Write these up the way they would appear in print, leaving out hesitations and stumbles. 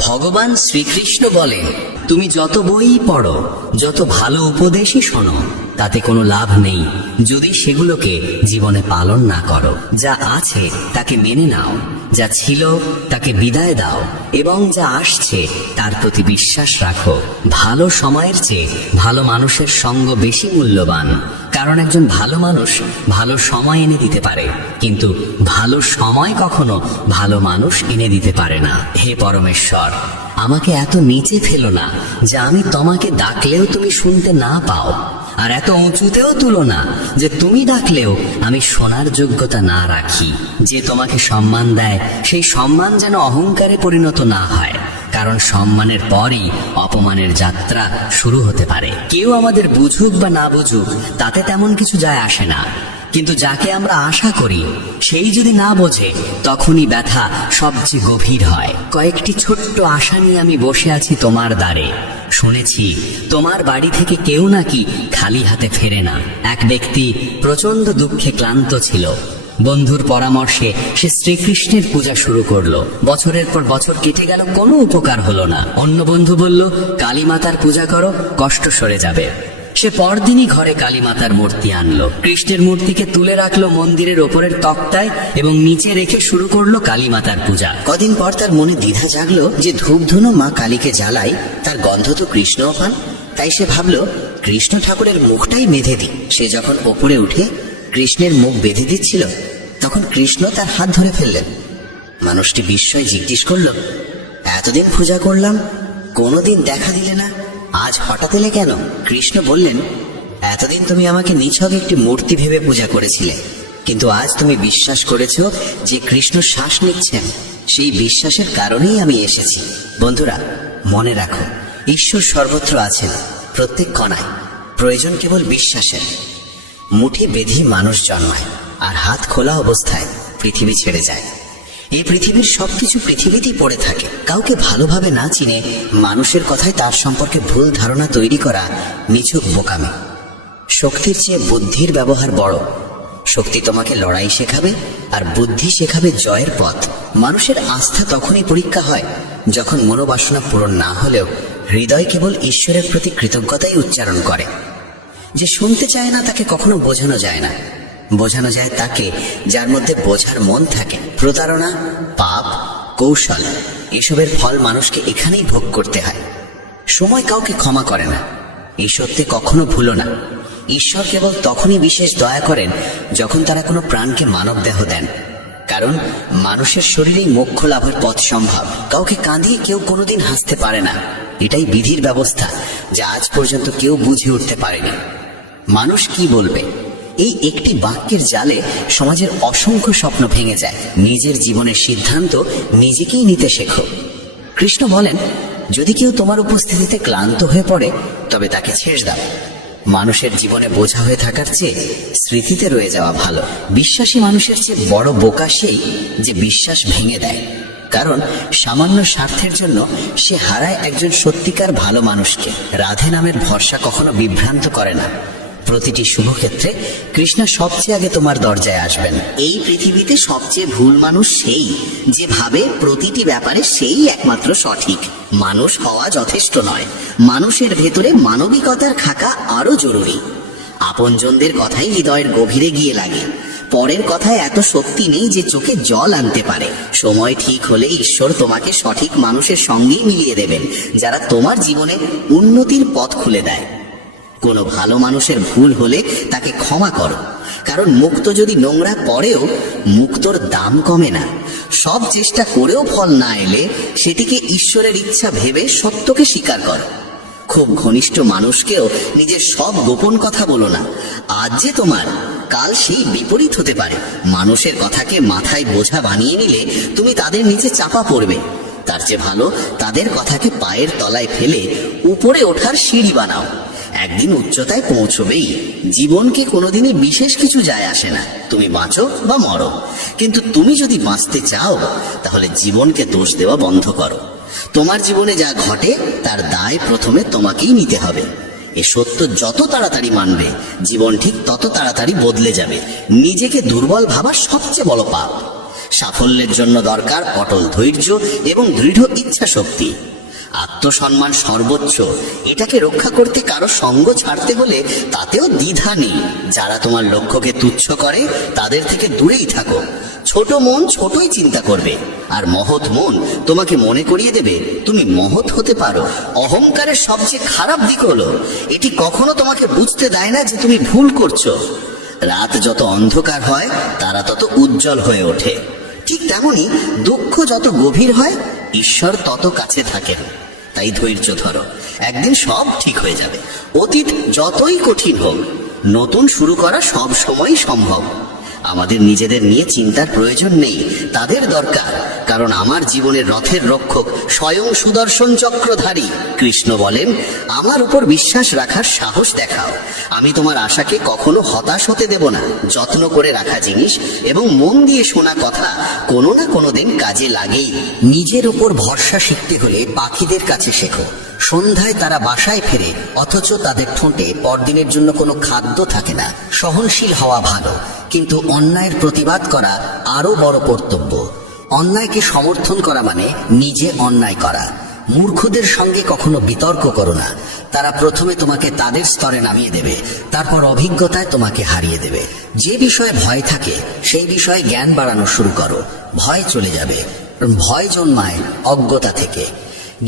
ভগবান শ্রীকৃষ্ণ বলেন, তুমি যত বই পড়ো, যত ভালো উপদেশই শোনো, তাতে কোনো লাভ নেই যদি সেগুলোকে জীবনে পালন না করো। যা আছে তাকে মেনে নাও, যা ছিল তাকে বিদায় দাও, এবং যা আসছে তার প্রতি বিশ্বাস রাখো। ভালো সময়ের চেয়ে ভালো মানুষের সঙ্গ বেশি মূল্যবান, কারণ একজন ভালো মানুষ ভালো সময় এনে দিতে পারে, কিন্তু ভালো সময় কখনো ভালো মানুষ এনে দিতে পারে না। হে পরমেশ্বর, আমাকে এত নিচে ফেলো না যে আমি তোমাকে ডাকলেও তুমি শুনতে না পাও, আর এত উঁচুতেও তুলো না যে তুমি ডাকলেও আমি শোনার যোগ্যতা না রাখি। যে তোমাকে সম্মান দেয় সেই সম্মান যেন অহংকারে পরিণত না হয়, কারণ সম্মানের পরই অপমানের যাত্রা শুরু হতে পারে। কেউ আমাদের বুঝুক বা না বুঝুক তাতে তেমন কিছু যায় আসে না, কিন্তু যাকে আমরা আশা করি সেই যদি না বোঝে তখনই ব্যথা সবচেয়ে গভীর হয়। কয়েকটি ছোট্ট আশা নিয়ে আমি বসে আছি তোমার দ্বারে। শুনেছি তোমার বাড়ি থেকে কেউ নাকি খালি হাতে ফেরে না। এক ব্যক্তি প্রচন্ড দুঃখে ক্লান্ত ছিল। বন্ধুর পরামর্শে সে শ্রীকৃষ্ণের পূজা শুরু করলো। বছরের পর বছর কেটে গেল, কোনো উপকার হলো না। অন্য বন্ধু বলল, কালী মাতার পূজা করো, কষ্ট সরে যাবে। সে পরদিনই ঘরে কালী মাতার মূর্তি আনলো। কৃষ্ণের মূর্তিকে তুলে রাখলো মন্দিরের ওপরের তক্তায় এবং নিচে রেখে শুরু করলো কালী মাতার পূজা। কদিন পর তার মনে দ্বিধা জাগলো যে ধূপধুনো মা কালীকে জ্বালাই, তার গন্ধ তো কৃষ্ণও পান। তাই সে ভাবলো কৃষ্ণ ঠাকুরের মুখটাই বেঁধে দিই। সে যখন ওপরে উঠে কৃষ্ণের মুখ বেঁধে দিচ্ছিল তখন কৃষ্ণ তার হাত ধরে ফেললেন। মানুষটি বিস্ময়ে জিজ্ঞেস করলো, এতদিন পূজা করলাম, কোনোদিন দেখা দিলে না, আজ হঠাৎ এলে কেন? কৃষ্ণ বললেন, এতদিন তুমি আমাকে নিছক একটি মূর্তি ভেবে পূজা করেছিলে, কিন্তু আজ তুমি বিশ্বাস করেছ যে কৃষ্ণ শ্বাস নিচ্ছেন। সেই বিশ্বাসের কারণেই আমি এসেছি। বন্ধুরা, মনে রাখো, ঈশ্বর সর্বত্র আছেন, প্রত্যেক কণায়। প্রয়োজন কেবল বিশ্বাসের। মুঠি বেঁধে মানুষ জন্মায়, আর হাত খোলা অবস্থায় পৃথিবী ছেড়ে যায়। এই পৃথিবীর সবকিছু পৃথিবীতেই পড়ে থাকে। কাউকে ভালোভাবে না চিনে মানুষের কথায় তার সম্পর্কে ভুল ধারণা তৈরি করা নিছক বোকামি। শক্তির চেয়ে বুদ্ধির ব্যবহার বড়। শক্তি তোমাকে লড়াই শেখাবে, আর বুদ্ধি শেখাবে জয়ের পথ। মানুষের আস্থা তখনই পরীক্ষা হয় যখন মনোবাসনা পূরণ না হলেও হৃদয় কেবল ঈশ্বরের প্রতি কৃতজ্ঞতাই উচ্চারণ করে। যে শুনতে চায় না তাকে কখনো বোঝানো যায় না। বোঝানো যায় তাকে যার মধ্যে বোঝার মন থাকে। প্রতারণা, পাপ, কৌশল, এসবের ফল মানুষকে এখানেই ভোগ করতে হয়। সময় কাউকে ক্ষমা করে না। এই সত্যি কখনো ভুলো না। ঈশ্বর কেবল তখনই বিশেষ দয়া করেন যখন তারা কোনো প্রাণকে মানব দেহ দেন, কারণ মানুষের শরীরেই মোক্ষ লাভের পথ সম্ভব। কাউকে কাঁদিয়ে কেউ কোনোদিন হাসতে পারে না। এটাই বিধির ব্যবস্থা, যা আজ পর্যন্ত কেউ বুঝে উঠতে পারেনি। মানুষ কি বলবে, এই একটি বাক্যের জালে সমাজের অসংখ্য স্বপ্ন ভেঙে যায়। নিজের জীবনের সিদ্ধান্ত নিজেকেই নিতে শেখো। কৃষ্ণ বলেন, যদি কেউ তোমার উপস্থিতিতে ক্লান্ত হয়ে পড়ে তবে তাকে ছেড়ে দাও। মানুষের জীবনে বোঝা হয়ে থাকার চেয়ে স্মৃতিতে রয়ে যাওয়া ভালো। বিশ্বাসী মানুষের চেয়ে বড় বোকা সেই যে বিশ্বাস ভেঙে দেয়, কারণ সামান্য স্বার্থের জন্য সে হারায় একজন সত্যিকার ভালো মানুষকে। রাধে নামের ভরসা কখনো বিভ্রান্ত করে না। প্রতিটি শুভ ক্ষেত্রে কৃষ্ণ সবচেয়ে আগে তোমার দরজায় আসবেন। এই পৃথিবীতে সবচেয়ে ভুল মানুষ সেই যে ভাবে প্রতিটি ব্যাপারে সেই একমাত্র সঠিক। মানুষ হওয়া যথেষ্ট নয়, মানুষের ভেতরে মানবিকতার থাকা আরো জরুরি। আপনজনদের কথাই হৃদয়ের গভীরে গিয়ে লাগে। পরের কথায় এত শক্তি নেই যে চোখে জল আনতে পারে। সময় ঠিক হলে ঈশ্বর তোমাকে সঠিক মানুষের সঙ্গেই মিলিয়ে দেবেন, যারা তোমার জীবনে উন্নতির পথ খুলে দেয়। কোনো ভালো মানুষের ভুল হলে তাকে ক্ষমা করো, কারণ মুক্ত যদি নোংরা পড়েও মুক্তর দাম কমে না। সব চেষ্টা করেও ফল না এলে সেটিকে ঈশ্বরের ইচ্ছা ভেবে সত্যকে স্বীকার করো। খুব ঘনিষ্ঠ মানুষকেও নিজের সব গোপন কথা বলো না। আজ যে তোমার, কাল সেই বিপরীত হতে পারে। মানুষের কথাকে মাথায় বোঝা বানিয়ে নিলে তুমি তাদের নিচে চাপা পড়বে। তার চেয়ে ভালো তাদের কথাকে পায়ের তলায় ফেলে উপরে ওঠার সিঁড়ি বানাও। একদিন উচ্চতায় পৌঁছবেই। জীবনকে কোনোদিনই বিশেষ কিছু যায় আসে না, তুমি বাঁচো বা মরো। কিন্তু তুমি যদি বাঁচতে চাও তাহলে জীবনকে দোষ দেওয়া বন্ধ করো। তোমার জীবনে যা ঘটে তার দায় প্রথমে তোমাকেই নিতে হবে। এ সত্য যত তাড়াতাড়ি মানবে, জীবন ঠিক তত তাড়াতাড়ি বদলে যাবে। নিজেকে দুর্বল ভাবা সবচেয়ে বড় পাপ। সাফল্যের জন্য দরকার অটল ধৈর্য এবং দৃঢ় ইচ্ছা শক্তি। আত্মসম্মান সর্বোচ্চ, এটাকে রক্ষা করতে কারো সঙ্গ ছাড়তে হলে তাতেও দ্বিধা নেই। যারা তোমার লক্ষ্যকে তুচ্ছ করে তাদের থেকে দূরেই থাকো। ছোট মন ছোটই চিন্তা করবে, আর মহৎ মন তোমাকে মনে করিয়ে দেবে তুমি মহৎ হতে পারো। অহংকারের সবচেয়ে খারাপ দিক হলো এটি কখনো তোমাকে বুঝতে দেয় না যে তুমি ভুল করছো। রাত যত অন্ধকার হয় তারা তত উজ্জ্বল হয়ে ওঠে। ঠিক তেমনি দুঃখ যত গভীর হয় ঈশ্বর তত কাছে থাকেন। তাই ধৈর্য ধরো, একদিন সব ঠিক হয়ে যাবে। অতীত যতই কঠিন হোক, নতুন শুরু করা সব সময়ই সম্ভব। আমাদের নিজেদের নিয়ে চিন্তার প্রয়োজন নেই, তাদের দরকার। কারণ আমার জীবনের রথের রক্ষক স্বয়ং সুদর্শন চক্রধারী। কৃষ্ণ বলেন, আমার উপর বিশ্বাস রাখার সাহস দেখাও, আমি তোমার আশাকে কখনো হতাশ হতে দেব না। যত্ন করে রাখা জিনিস এবং মন দিয়ে শোনা কথা কোনো না কোনো দিন কাজে লাগেই। নিজের উপর ভরসা শিখতে হলে পাখিদের কাছে শেখো। সন্ধ্যায় তারা বাসায় ফেরে, অথচ তাদের ঠোঁটে পরদিনের জন্য কোনো খাদ্য থাকে না। সহনশীল হওয়া ভালো, কিন্তু অন্যায়ের প্রতিবাদ করা আরো বড় কর্তব্য। অন্যায়কে সমর্থন করা মানে নিজে অন্যায় করা। মূর্খদের সঙ্গে কখনো বিতর্ক করো না, তারা প্রথমে তোমাকে তাদের স্তরে নামিয়ে দেবে, তারপর অভিজ্ঞতায় তোমাকে হারিয়ে দেবে। যে বিষয়ে ভয় থাকে সেই বিষয়ে জ্ঞান বাড়ানো শুরু করো, ভয় চলে যাবে। ভয় জন্মায় অজ্ঞতা থেকে।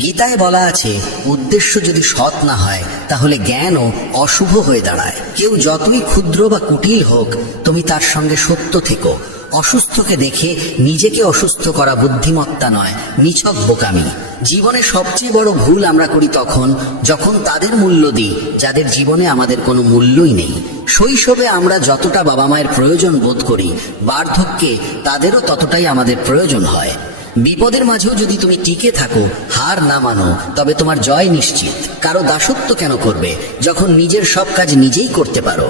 গীতায় বলা আছে, উদ্দেশ্য যদি সৎ না হয় তাহলে জ্ঞানও অশুভ হয়ে দাঁড়ায়। কেউ যতই ক্ষুদ্র বা কুটিল হোক, তুমি তার সঙ্গে সত্য থেকো। অসুস্থকে দেখে নিজেকে অসুস্থ করা বুদ্ধিমত্তা নয়, নিছক বোকামি। জীবনে সবচেয়ে বড় ভুল আমরা করি তখন যখন তাদের মূল্য দিই যাদের জীবনে আমাদের কোনো মূল্যই নেই। শৈশবে আমরা যতটা বাবা মায়ের প্রয়োজন বোধ করি, বার্ধক্যে তাদেরও ততটাই আমাদের প্রয়োজন হয়। বিপদের মাঝেও যদি তুমি টিকে থাকো, হার না মানো, তবে তোমার জয় নিশ্চিত। কারো দাসত্ব কেন করবে যখন নিজের সব কাজ নিজেই করতে পারো?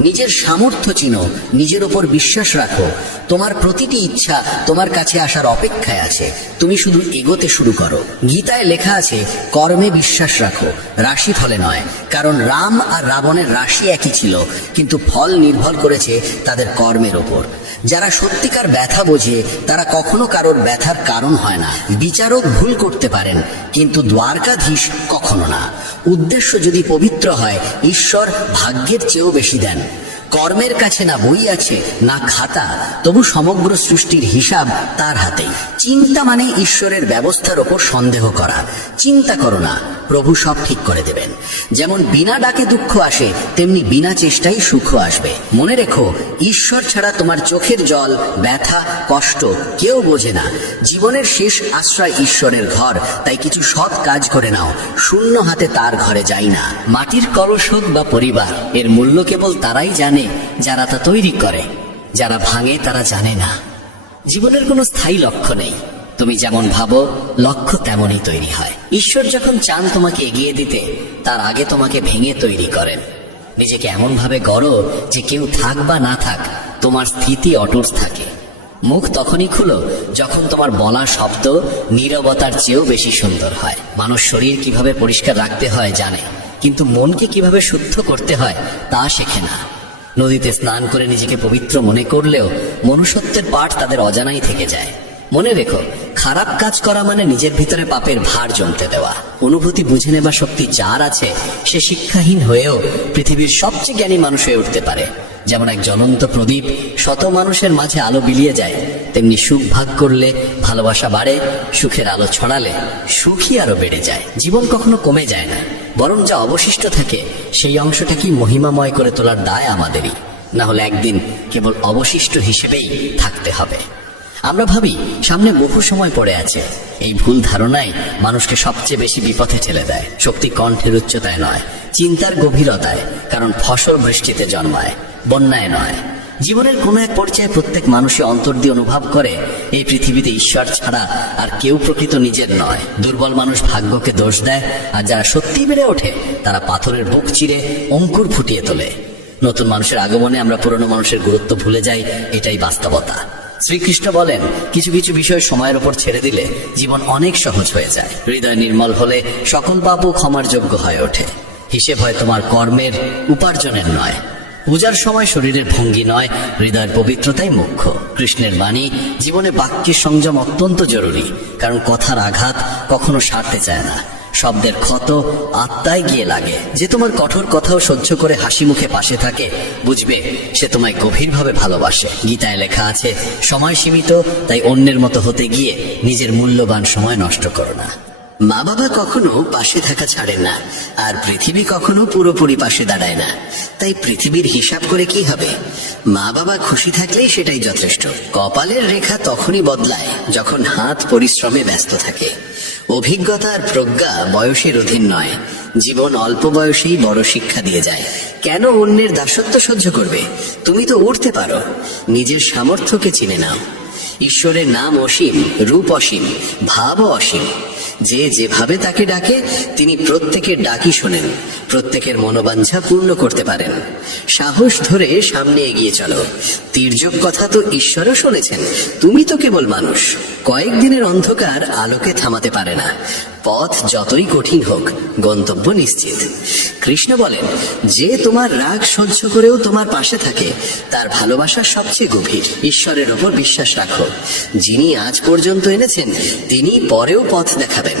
নিজের সামর্থ্য চিনো, নিজের ওপর বিশ্বাস রাখো। তোমার প্রতিটি ইচ্ছা তোমার কাছে আসার অপেক্ষায় আছে, তুমি শুধু এগোতে শুরু করো। গীতায় লেখা আছে, কর্মে বিশ্বাস রাখো, রাশি ফলে নয়। কারণ রাম আর রাবণের রাশি একই ছিল, কিন্তু ফল নির্ভর করেছে তাদের কর্মের ওপর। যারা সত্যিকার ব্যথা বোঝে তারা কখনো কারোর ব্যথার কারণ হয় না। বিচারক ভুল করতে পারেন, কিন্তু দ্বারকাধীশ কখনো না। উদ্দেশ্য যদি পবিত্র হয়, ঈশ্বর ভাগ্যের চেয়েও বেশি দেন। কর্মের কাছে না বই আছে না খাতা, তবু সমগ্র সৃষ্টির হিসাব তার হাতেই। চিন্তা মানে ঈশ্বরের ব্যবস্থার ওপর সন্দেহ করা। চিন্তা করো না, প্রভু সব ঠিক করে দেবেন। যেমন বিনা ডাকে দুঃখ আসে, তেমনি বিনা চেষ্টায় সুখ আসবে। মনে রেখো, ঈশ্বর ছাড়া তোমার চোখের জল, ব্যথা, কষ্ট কেউ বোঝে না। জীবনের শেষ আশ্রয় ঈশ্বরের ঘর, তাই কিছু সৎ কাজ করে নাও। শূন্য হাতে তার ঘরে যাই না। মাটির কলস হোক বা পরিবার, এর মূল্য কেবল তারাই জানে যারা তা তৈরি করে। যারা ভাঙে তারা জানে না। জীবনের কোনো স্থায়ী লক্ষ্য নেই, তুমি যেমন ভাবো লক্ষ্য তেমনই তৈরি হয়। ঈশ্বর যখন চান তোমাকে এগিয়ে দিতে, তার আগে তোমাকে ভেঙে তৈরি করেন। নিজেকে এমন ভাবে গড়ো যে কেউ থাক বা না থাক, তোমার স্থিতি অটুট থাকে। মুখ তখনই খুলো যখন তোমার বলা শব্দ নীরবতার চেয়েও বেশি সুন্দর হয়। মানুষ শরীর কিভাবে পরিষ্কার রাখতে হয় জানে, কিন্তু মনকে কিভাবে শুদ্ধ করতে হয় তা শেখে না। নদীতে স্নান করে নিজেকে পবিত্র মনে করলেও মনুষ্যত্বের পাঠ তাদের অজানাই থেকে যায়। মনে রেখো, খারাপ কাজ করা মানে নিজের ভিতরে পাপের ভার জমতে দেওয়া। অনুভূতি বুঝে নেবার শক্তি যার আছে, সে শিক্ষাহীন হয়েও পৃথিবীর সবচেয়ে জ্ঞানী মানুষ হয়ে উঠতে পারে। যেমন এক জ্বলন্ত প্রদীপ শত মানুষের মাঝে আলো বিলিয়ে যায়, তেমনি সুখ ভাগ করলে ভালোবাসা বাড়ে, সুখের আলো ছড়ালে সুখই আরো বেড়ে যায়। জীবন কখনো কমে যায় না, বরং যা অবশিষ্ট থাকে সেই অংশটাকে মহিমাময় করে তোলার দায় আমাদেরই। না হলে একদিন কেবল অবশিষ্ট হিসেবেই থাকতে হবে। আমরা ভাবি সামনে বহু সময় পড়ে আছে। এই ভুল ধারণাই মানুষকে সবচেয়ে বেশি বিপথে ঠেলে দেয়। শক্তি কণ্ঠের উচ্চতায় নয়, চিন্তার গভীরতায়। কারণ ফসল বৃষ্টিতে জন্মায়, বন্যায় নয়। জীবনের কোনো এক পর্যায়ে প্রত্যেক মানুষই অন্তর দিয়ে অনুভব করে এই পৃথিবীতে ঈশ্বর ছাড়া আর কেউ প্রকৃত নিজের নয়। দুর্বল মানুষ ভাগ্যকে দোষ দেয়, আর যারা সত্যি বেড়ে ওঠে তারা পাথরের বুক চিরে অঙ্কুর ফুটিয়ে তোলে। নতুন মানুষের আগমনে আমরা পুরনো মানুষের গুরুত্ব ভুলে যাই, এটাই বাস্তবতা। শ্রীকৃষ্ণ বলেন, কিছু কিছু বিষয় সময়ের উপর ছেড়ে দিলে জীবন অনেক সহজ হয়ে যায়। হৃদয় নির্মল হলে সকল পাপও ক্ষমার যোগ্য হয়ে ওঠে। হিসেব হয় তোমার কর্মের, উপার্জনের নয়। পূজার সময় শরীরের ভঙ্গি নয়, হৃদয়ের পবিত্রতাই মুখ্য। কৃষ্ণের বাণী জীবনে বাক্যের সংযম অত্যন্ত জরুরি, কারণ কথার আঘাত কখনো সারতে চায় না। শব্দের ক্ষত আত্মায় গিয়ে লাগে। যে তোমার কঠোর কথাও সহ্য করে হাসি মুখে পাশে থাকে, বুঝবে সে তোমায় গভীরভাবে ভালোবাসে। গীতায় লেখা আছে, সময় সীমিত, তাই অন্যের মতো হতে গিয়ে নিজের মূল্যবান সময় নষ্ট করো না। মা বাবা কখনো পাশে থাকা ছাড়েন না, আর পৃথিবী কখনো পুরোপুরি পাশে দাঁড়ায় না। তাই পৃথিবীর হিসাব করে কি হবে? মা বাবা খুশি থাকলেই সেটাই যথেষ্ট। কপালের রেখা তখনই বদলায় যখন হাত পরিশ্রমে ব্যস্ত থাকে। অভিজ্ঞতা আর প্রজ্ঞা বয়সের অধীন নয়। জীবন অল্প বয়সেই বড় শিক্ষা দিয়ে যায়। কেন অন্যের দাসত্ব সহ্য করবে? তুমি তো উঠতে পারো। নিজের সামর্থ্যকে চিনে নাও। ঈশ্বরের নাম অসীম, রূপ অসীম, ভাবও অসীম। যে যেভাবে তাকে ডাকে তিনি প্রত্যেকের ডাকি শোনেন, প্রত্যেকের মনোবাঞ্ছা পূর্ণ করতে পারেন। সাহস ধরে সামনে এগিয়ে চলো। তির্যক কথা তো ঈশ্বরও শুনেছেন, তুমি তো কেবল মানুষ। কয়েকদিনের অন্ধকার আলোকে থামাতে পারে না। পথ যতই কঠিন হোক, গন্তব্য নিশ্চিত। কৃষ্ণ বলেন, যে তোমার রাগ সহ্য করেও তোমার পাশে থাকে, তার ভালোবাসা সবচেয়ে গভীর। ঈশ্বরের ওপর বিশ্বাস রাখো। যিনি আজ পর্যন্ত এনেছেন, তিনি পরেও পথ দেখাবেন।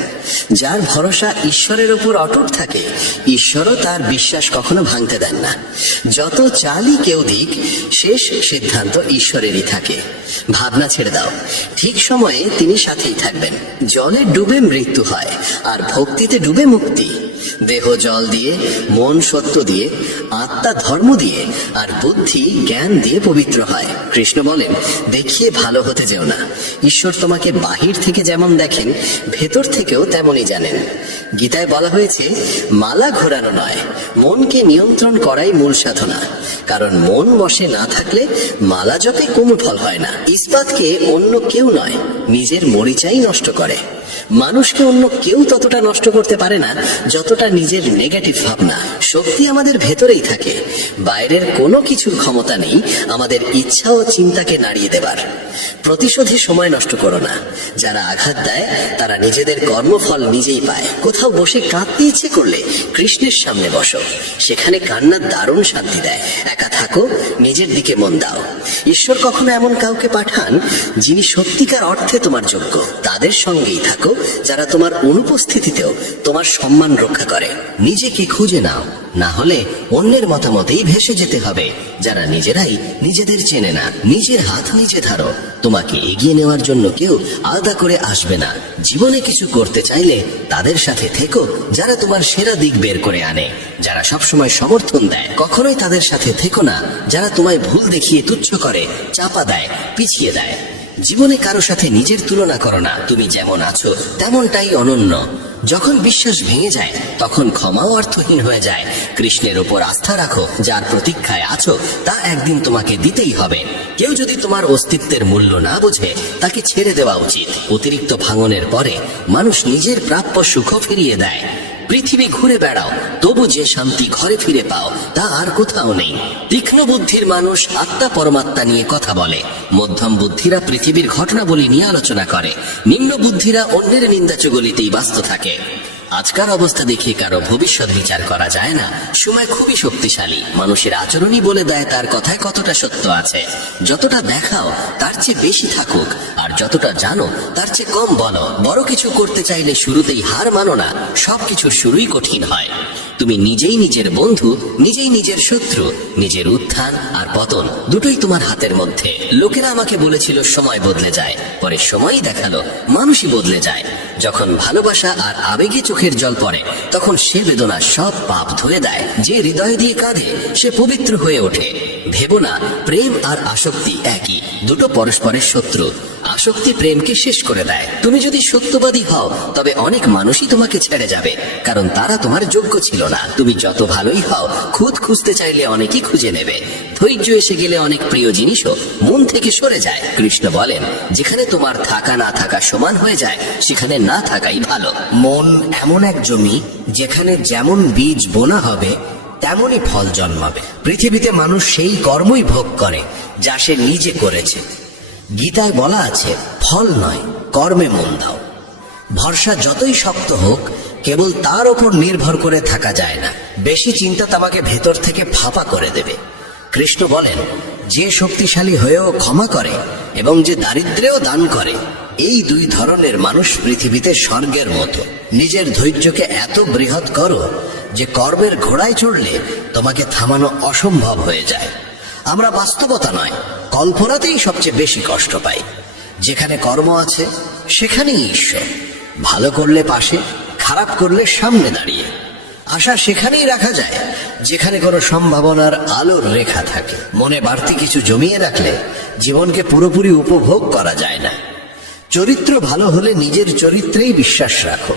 যার ভরসা ঈশ্বরের ওপর অটুট থাকে, ঈশ্বরও তার বিশ্বাস কখনো ভাঙতে দেন না। যত চালই কেউ দিক, শেষ সিদ্ধান্ত ঈশ্বরেরই থাকে। ভাবনা ছেড়ে দাও, ঠিক সময়ে তিনি সাথেই থাকবেন। জলে ডুবে মৃত্যু হয়, আর ভক্তিতে ডুবে মুক্তি। দেহ জল দিয়ে, মন সত্য দিয়ে, আত্মা ধর্ম দিয়ে, আর বুদ্ধি জ্ঞান দিয়ে পবিত্র হয়। কৃষ্ণ বলেন, দেখিয়ে ভালো হতে যেও না। ঈশ্বর তোমাকে বাহির থেকে যেমন দেখেন, ভেতর থেকেও তেমনই জানেন। গীতায় বলা হয়েছে, মালা ঘোরানো নয়, মনকে নিয়ন্ত্রণ করাই মূল সাধনা। কারণ মন বশে না থাকলে মালা জপে কোনো ফল হয় না। ইস্পাতকে অন্য কেউ নয়, নিজের মরিচাই নষ্ট করে। মানুষকে অন্য কেউ ততটা নষ্ট করতে পারে না যতটা নিজের নেগেটিভ ভাবনা। শক্তি আমাদের ভেতরেই থাকে। বাইরের কোনো কিছুর ক্ষমতা নেই আমাদের ইচ্ছা ও চিন্তাকে নাড়িয়ে দেবার। প্রতিশোধে সময় নষ্ট করো না। যারা আঘাত দেয় তারা নিজেদের কর্মফল নিজেই পায়। কোথাও বসে কাঁদতে ইচ্ছে করলে কৃষ্ণের সামনে বসো, সেখানে কান্নার দারুণ শান্তি দেয়। একা থাকো, নিজের দিকে মন দাও। ঈশ্বর কখনো এমন কাউকে পাঠান যিনি সত্যিকার অর্থে তোমার যোগ্য। তাদের সঙ্গেই থাকো যারা তোমার অনুপস্থিতিতেও তোমার সম্মান রক্ষা করে। নিজেকে খুঁজে নাও, না হলে অন্যের মতামতেই ভেসে যেতে হবে। যারা নিজেরাই নিজেদের চেনে না, নিজের হাত নিজে ধরো। তোমাকে এগিয়ে নেওয়ার জন্য কেউ আলাদা করে আসবে না। জীবনে কিছু করতে চাইলে তাদের সাথে থেকো যারা তোমার সেরা দিক বের করে আনে, যারা সবসময় সমর্থন দেয়। কখনোই তাদের সাথে থেকো না যারা তোমায় ভুল দেখিয়ে তুচ্ছ করে, চাপা দেয়, পিছিয়ে দেয়। জীবনে কারো সাথে নিজের তুলনা করো না। তুমি যেমন আছো তেমনটাই অনন্য। যখন বিশ্বাস ভেঙে যায়, তখন ক্ষমাও অর্থহীন হয়ে যায়। কৃষ্ণের ওপর আস্থা রাখো। যার প্রতীক্ষায় আছো তা একদিন তোমাকে দিতেই হবে। কেউ যদি তোমার অস্তিত্বের মূল্য না বোঝে, তাকে ছেড়ে দেওয়া উচিত। অতিরিক্ত ভাঙনের পরে মানুষ নিজের প্রাপ্য সুখ ফিরিয়ে দেয়। পৃথিবী ঘুরে বেড়াও, তবু যে শান্তি ঘরে ফিরে পাও তা আর কোথাও নেই। তীক্ষ্ণ বুদ্ধির মানুষ আত্মা পরমাত্মা নিয়ে কথা বলে। মধ্যম বুদ্ধিরা পৃথিবীর ঘটনাবলী নিয়ে আলোচনা করে। নিম্ন বুদ্ধিরা অন্যের নিন্দাচুগলিতেই ব্যস্ত থাকে। আজকার অবস্থা দেখে কারো ভবিষ্যৎ বিচার করা যায় না। সময় খুবই শক্তিশালী। মানুষের আচরণই বলে দেয় তার কথায় কতটা সত্য আছে। যতটা দেখাও তার চেয়ে বেশি থাকুক, আর যতটা জানো তার চেয়ে কম বলো। বড় কিছু করতে চাইলে শুরুতেই হার মানো না। সবকিছুর শুরুই কঠিন হয়। তুমি নিজেই নিজের বন্ধু, নিজেই নিজের শত্রু। নিজের উত্থান আর পতন দুটোই তোমার হাতের মধ্যে। লোকেরা আমাকে বলেছিল সময় বদলে যায়, পরে সময়ই দেখালো মানুষই বদলে যায়। যখন ভালোবাসা আর আবেগে চোখের জল পড়ে, তখন সে বেদনা সব পাপ ধুয়ে দেয়। যে হৃদয় দিয়ে কাঁদে সে পবিত্র হয়ে ওঠে। ভেবো না প্রেম আর আসক্তি একই, দুটো পরস্পরের শত্রু। আসক্তি প্রেমকে শেষ করে দেয়। তুমি যদি সত্যবাদী হও, তবে অনেক মানুষই তোমাকে ছেড়ে যাবে, কারণ তারা তোমার যোগ্য ছিল না। তুমি যত ভালোই হও, খুদ খুঁজতে চাইলে অনেকেই খুঁজে নেবে। ধৈর্য এসে গেলে অনেক প্রিয় জিনিসও মন থেকে সরে যায়। কৃষ্ণ বলেন, যেখানে তোমার থাকা না থাকা সমান হয়ে যায়, সেখানে না থাকাই ভালো। মন এমন এক জমি, যেখানে যেমন বীজ বোনা হবে তেমনই ফল জন্মাবে। পৃথিবীতে মানুষ সেই কর্মই ভোগ করে যা সে নিজে করেছে। গীতায় বলা আছে, ফল নয় কর্মে মন দাও। ভরসা যতই শক্ত হোক, কেবল তার ওপর নির্ভর করে থাকা যায় না। বেশি চিন্তা তোমাকে ভেতর থেকে ফাঁপা করে দেবে। কৃষ্ণ বলেন, যে শক্তিশালী হয়েও ক্ষমা করে এবং যে দারিদ্র্যেও দান করে, এই দুই ধরনের মানুষ পৃথিবীতে স্বর্গের মতো। নিজের ধৈর্যকে এত বৃহৎ করো যে কর্মের ঘোড়ায় চড়লে তোমাকে থামানো অসম্ভব হয়ে যায়। আমরা বাস্তবতা নয়, কল্পনাতেই সবচেয়ে বেশি কষ্ট পাই। যেখানে কর্ম আছে সেখানেই ঈশ্বর। ভালো করলে পাশে, খারাপ করলে সামনে দাঁড়িয়ে। আশা সেখানেই রাখা যায় যেখানে কোনো সম্ভাবনার আলোর রেখা থাকে। মনে বাড়তি কিছু জমিয়ে রাখলে জীবনকে পুরোপুরি উপভোগ করা যায় না। চরিত্র ভালো হলে নিজের চরিত্রেই বিশ্বাস রাখো।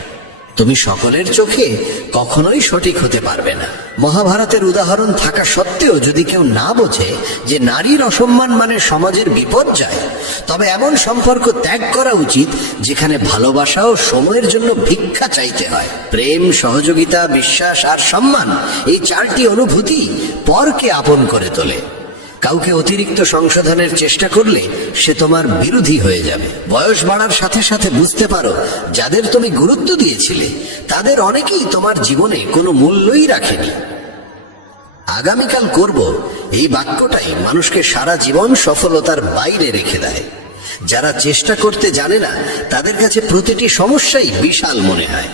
তুমি সকলের চোখে কখনোই সঠিক হতে পারবে না। মহাভারতের উদাহরণ থাকা সত্ত্বেও যদি কেউ না বোঝে যে নারীর অসম্মান মানে সমাজের বিপর্যয়, তবে এমন সম্পর্ক ত্যাগ করা উচিত যেখানে ভালোবাসা ও সময়ের জন্য ভিক্ষা চাইতে হয়। প্রেম, সহযোগিতা, বিশ্বাস আর সম্মান, এই চারটি অনুভূতি পরকে আপন করে তোলে। কাউকে অতিরিক্ত সংশোধনের চেষ্টা করলে সে তোমার বিরোধী হয়ে যাবে। বয়স বাড়ার সাথে সাথে বুঝতে পারো যাদের তুমি গুরুত্ব দিয়েছিলে তাদের অনেকেই তোমার জীবনে কোনো মূল্যই রাখেনি। আগামীকাল করব, এই বাক্যটাই মানুষকে সারা জীবন সফলতার বাইরে রেখে দেয়। যারা চেষ্টা করতে জানে না তাদের কাছে প্রতিটি সমস্যাই বিশাল মনে হয়।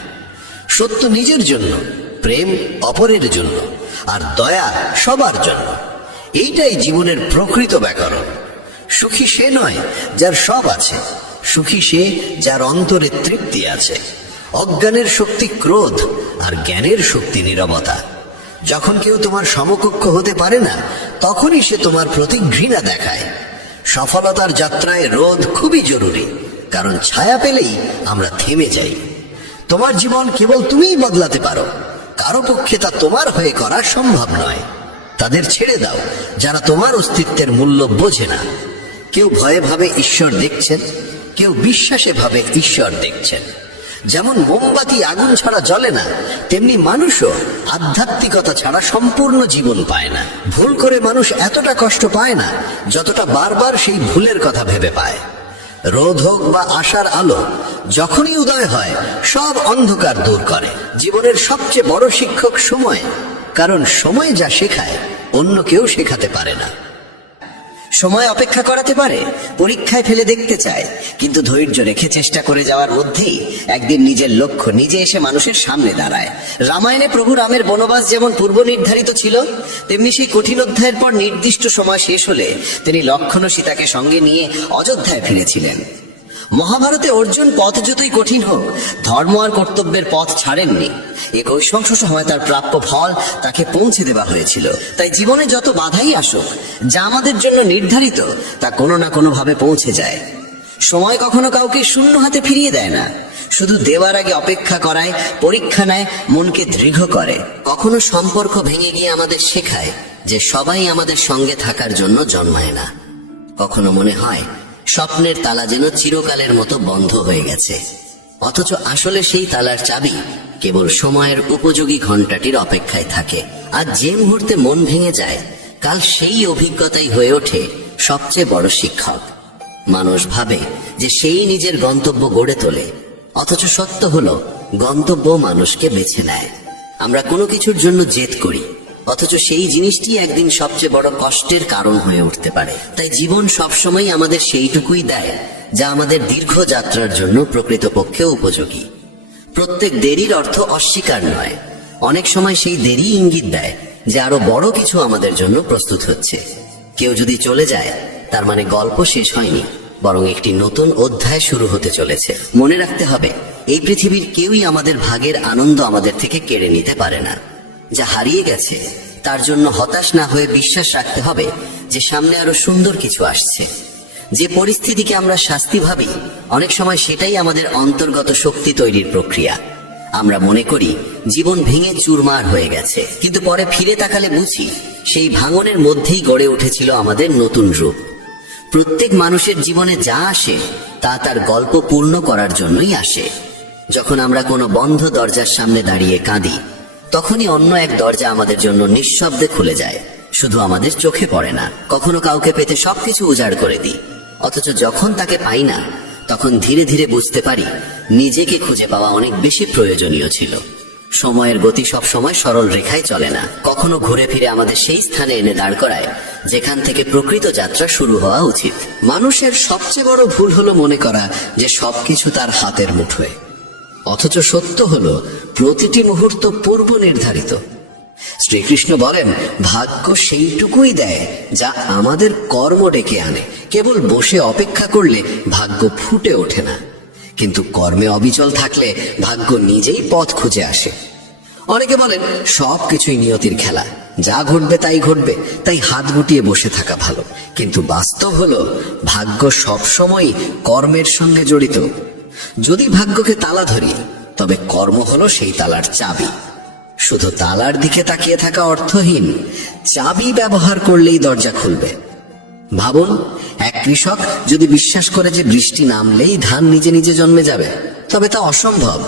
সত্য নিজের জন্য, প্রেম অপরের জন্য, আর দয়া সবার জন্য। এইটাই জীবনের প্রকৃত ব্যাকরণ। সুখী সে নয় যার সব আছে, সুখী সে যার অন্তরে তৃপ্তি আছে। অজ্ঞানের শক্তি ক্রোধ, আর জ্ঞানের শক্তি নীরবতা। যখন কেউ তোমার সমকক্ষ হতে পারে না তখনই সে তোমার প্রতি ঘৃণা দেখায়। সফলতার যাত্রায় রোধ খুবই জরুরি, কারণ ছায়া পেলেই আমরা থেমে যাই। তোমার জীবন কেবল তুমিই বদলাতে পারো, কারো পক্ষে তা তোমার হয়ে করা সম্ভব নয়। তাদের ছেড়ে দাও যারা তোমার অস্তিত্বের মূল্য বোঝে না। কেউ ভয়ে ভাবে ঈশ্বর দেখছেন, কেউ বিশ্বাসে ভাবে ঈশ্বর দেখছেন। যেমন মোমবাতি আগুন ছাড়া জ্বলে না, তেমনি মানুষও আধ্যাত্মিকতা ছাড়া সম্পূর্ণ জীবন পায় না। ভুল করে মানুষ এতটা কষ্ট পায় না যতটা বারবার সেই ভুলের কথা ভেবে পায়। রোদ হোক বা আশার আলো, যখনই উদয় হয় সব অন্ধকার দূর করে। জীবনের সবচেয়ে বড় শিক্ষক সময়, কারণ সময় যা শেখায় অন্য কেউ শেখাতে পারে না। সময় অপেক্ষা করাতে পারে, পরীক্ষায় ফেলে দেখতে চায়, কিন্তু ধৈর্য রেখে চেষ্টা করে যাওয়ার মধ্যেই একদিন নিজের লক্ষ্য নিজে এসে মানুষের সামনে দাঁড়ায়। রামায়ণে প্রভু রামের বনবাস যেমন পূর্ব নির্ধারিত ছিল, তেমনি সেই কঠিন অধ্যায়ের পর নির্দিষ্ট সময় শেষ হলে তিনি লক্ষ্মণ ও সীতাকে সঙ্গে নিয়ে অযোধ্যায় ফিরেছিলেন। মহাভারতে অর্জুন পথ যতই কঠিন হোক ধর্ম আর কর্তব্যের পথ ছাড়েননি। এ কৈশংস সময় তার প্রাপ্য ফল তাকে পৌঁছে দেওয়া হয়েছিল। তাই জীবনে যত বাধাই আসুক, যা আমাদের জন্য নির্ধারিত তা কোনো না কোনো ভাবে পৌঁছে যায়। সময় কখনো কাউকে শূন্য হাতে ফিরিয়ে দেয় না, শুধু দেওয়ার আগে অপেক্ষা করায়, পরীক্ষা নেয়, মনকে দৃঢ় করে। কখনো সম্পর্ক ভেঙে গিয়ে আমাদের শেখায় যে সবাই আমাদের সঙ্গে থাকার জন্য জন্মায় না। কখনো মনে হয় স্বপ্নের তালা যেন চিরকালের মতো বন্ধ হয়ে গেছে, অথচ আসলে সেই তালার চাবি কেবল সময়ের উপযোগী ঘন্টাটির অপেক্ষায় থাকে। আর যে মুহূর্তে মন ভেঙে যায়, কাল সেই অভিজ্ঞতাই হয়ে ওঠে সবচেয়ে বড় শিক্ষক। মানুষ ভাবে যে সেই নিজের গন্তব্য গড়ে তোলে, অথচ সত্য হলো গন্তব্য মানুষকে বেছে নেয়। আমরা কোনো কিছুর জন্য জেদ করি, অথচ সেই জিনিসটি একদিন সবচেয়ে বড় কষ্টের কারণ হয়ে উঠতে পারে। তাই জীবন সবসময় আমাদের সেইটুকুই দেয় যা আমাদের দীর্ঘ যাত্রার জন্য প্রকৃতপক্ষে উপযোগী। প্রত্যেক দেরির অর্থ অস্বীকার নয়, অনেক সময় সেই দেরি ইঙ্গিত দেয় যে আরো বড় কিছু আমাদের জন্য প্রস্তুত হচ্ছে। কেউ যদি চলে যায় তার মানে গল্প শেষ হয়নি, বরং একটি নতুন অধ্যায় শুরু হতে চলেছে। মনে রাখতে হবে, এই পৃথিবীর কেউই আমাদের ভাগের আনন্দ আমাদের থেকে কেড়ে নিতে পারে না। যা হারিয়ে গেছে তার জন্য হতাশ না হয়ে বিশ্বাস রাখতে হবে যে সামনে আরো সুন্দর কিছু আসছে। যে পরিস্থিতিকে আমরা শাস্তি ভাবি, অনেক সময় সেটাই আমাদের অন্তর্গত শক্তি তৈরির প্রক্রিয়া। আমরা মনে করি জীবন ভেঙে চুরমার হয়ে গেছে, কিন্তু পরে ফিরে তাকালে বুঝি সেই ভাঙনের মধ্যেই গড়ে উঠেছিল আমাদের নতুন রূপ। প্রত্যেক মানুষের জীবনে যা আসে তা তার গল্প পূর্ণ করার জন্যই আসে। যখন আমরা কোনো বন্ধ দরজার সামনে দাঁড়িয়ে কাঁদি, তখনই অন্য এক দরজা আমাদের জন্য নিঃশব্দে খুলে যায়, শুধু আমাদের চোখে পড়ে না। কখনো কাউকে পেতে সবকিছু উজাড় করে দিই, অথচ যখন তাকে পাই না তখন ধীরে ধীরে বুঝতে পারি নিজেকে খুঁজে পাওয়া অনেক বেশি প্রয়োজনীয় ছিল। সময়ের গতি সব সময় সরল রেখায় চলে না, কখনো ঘুরে ফিরে আমাদের সেই স্থানে এনে দাঁড় করায় যেখান থেকে প্রকৃত যাত্রা শুরু হওয়া উচিত। মানুষের সবচেয়ে বড় ভুল হলো মনে করা যে সবকিছু তার হাতের মুঠোয়, অথচ সত্য হলো প্রতিটি মুহূর্ত পূর্ব নির্ধারিত। শ্রীকৃষ্ণ বলেন, ভাগ্য সেইটুকুই দেয় যা আমাদের কর্ম ডেকে আনে। কেবল বসে অপেক্ষা করলে ভাগ্য ফুটে ওঠে না, কিন্তু কর্মে অবিচল থাকলে ভাগ্য নিজেই পথ খুঁজে আসে। অনেকে বলেন সবকিছুই নিয়তির খেলা, যা ঘটবে তাই ঘটবে, তাই হাত গুটিয়ে বসে থাকা ভালো। কিন্তু বাস্তব হলো ভাগ্য সবসময় কর্মের সঙ্গে জড়িত। যদি ভাগ্যকে তালা ধরি, তবে কর্ম হলো সেই তালার চাবি। শুধু তালার দিকে তাকিয়ে থাকা অর্থহীন, চাবি ব্যবহার করলেই দরজা খুলবে। ভাবুন, এক কৃষক যদি বিশ্বাস করে যে বৃষ্টি নামলেই ধান নিজে নিজে জন্মে যাবে, তবে তা অসম্ভব।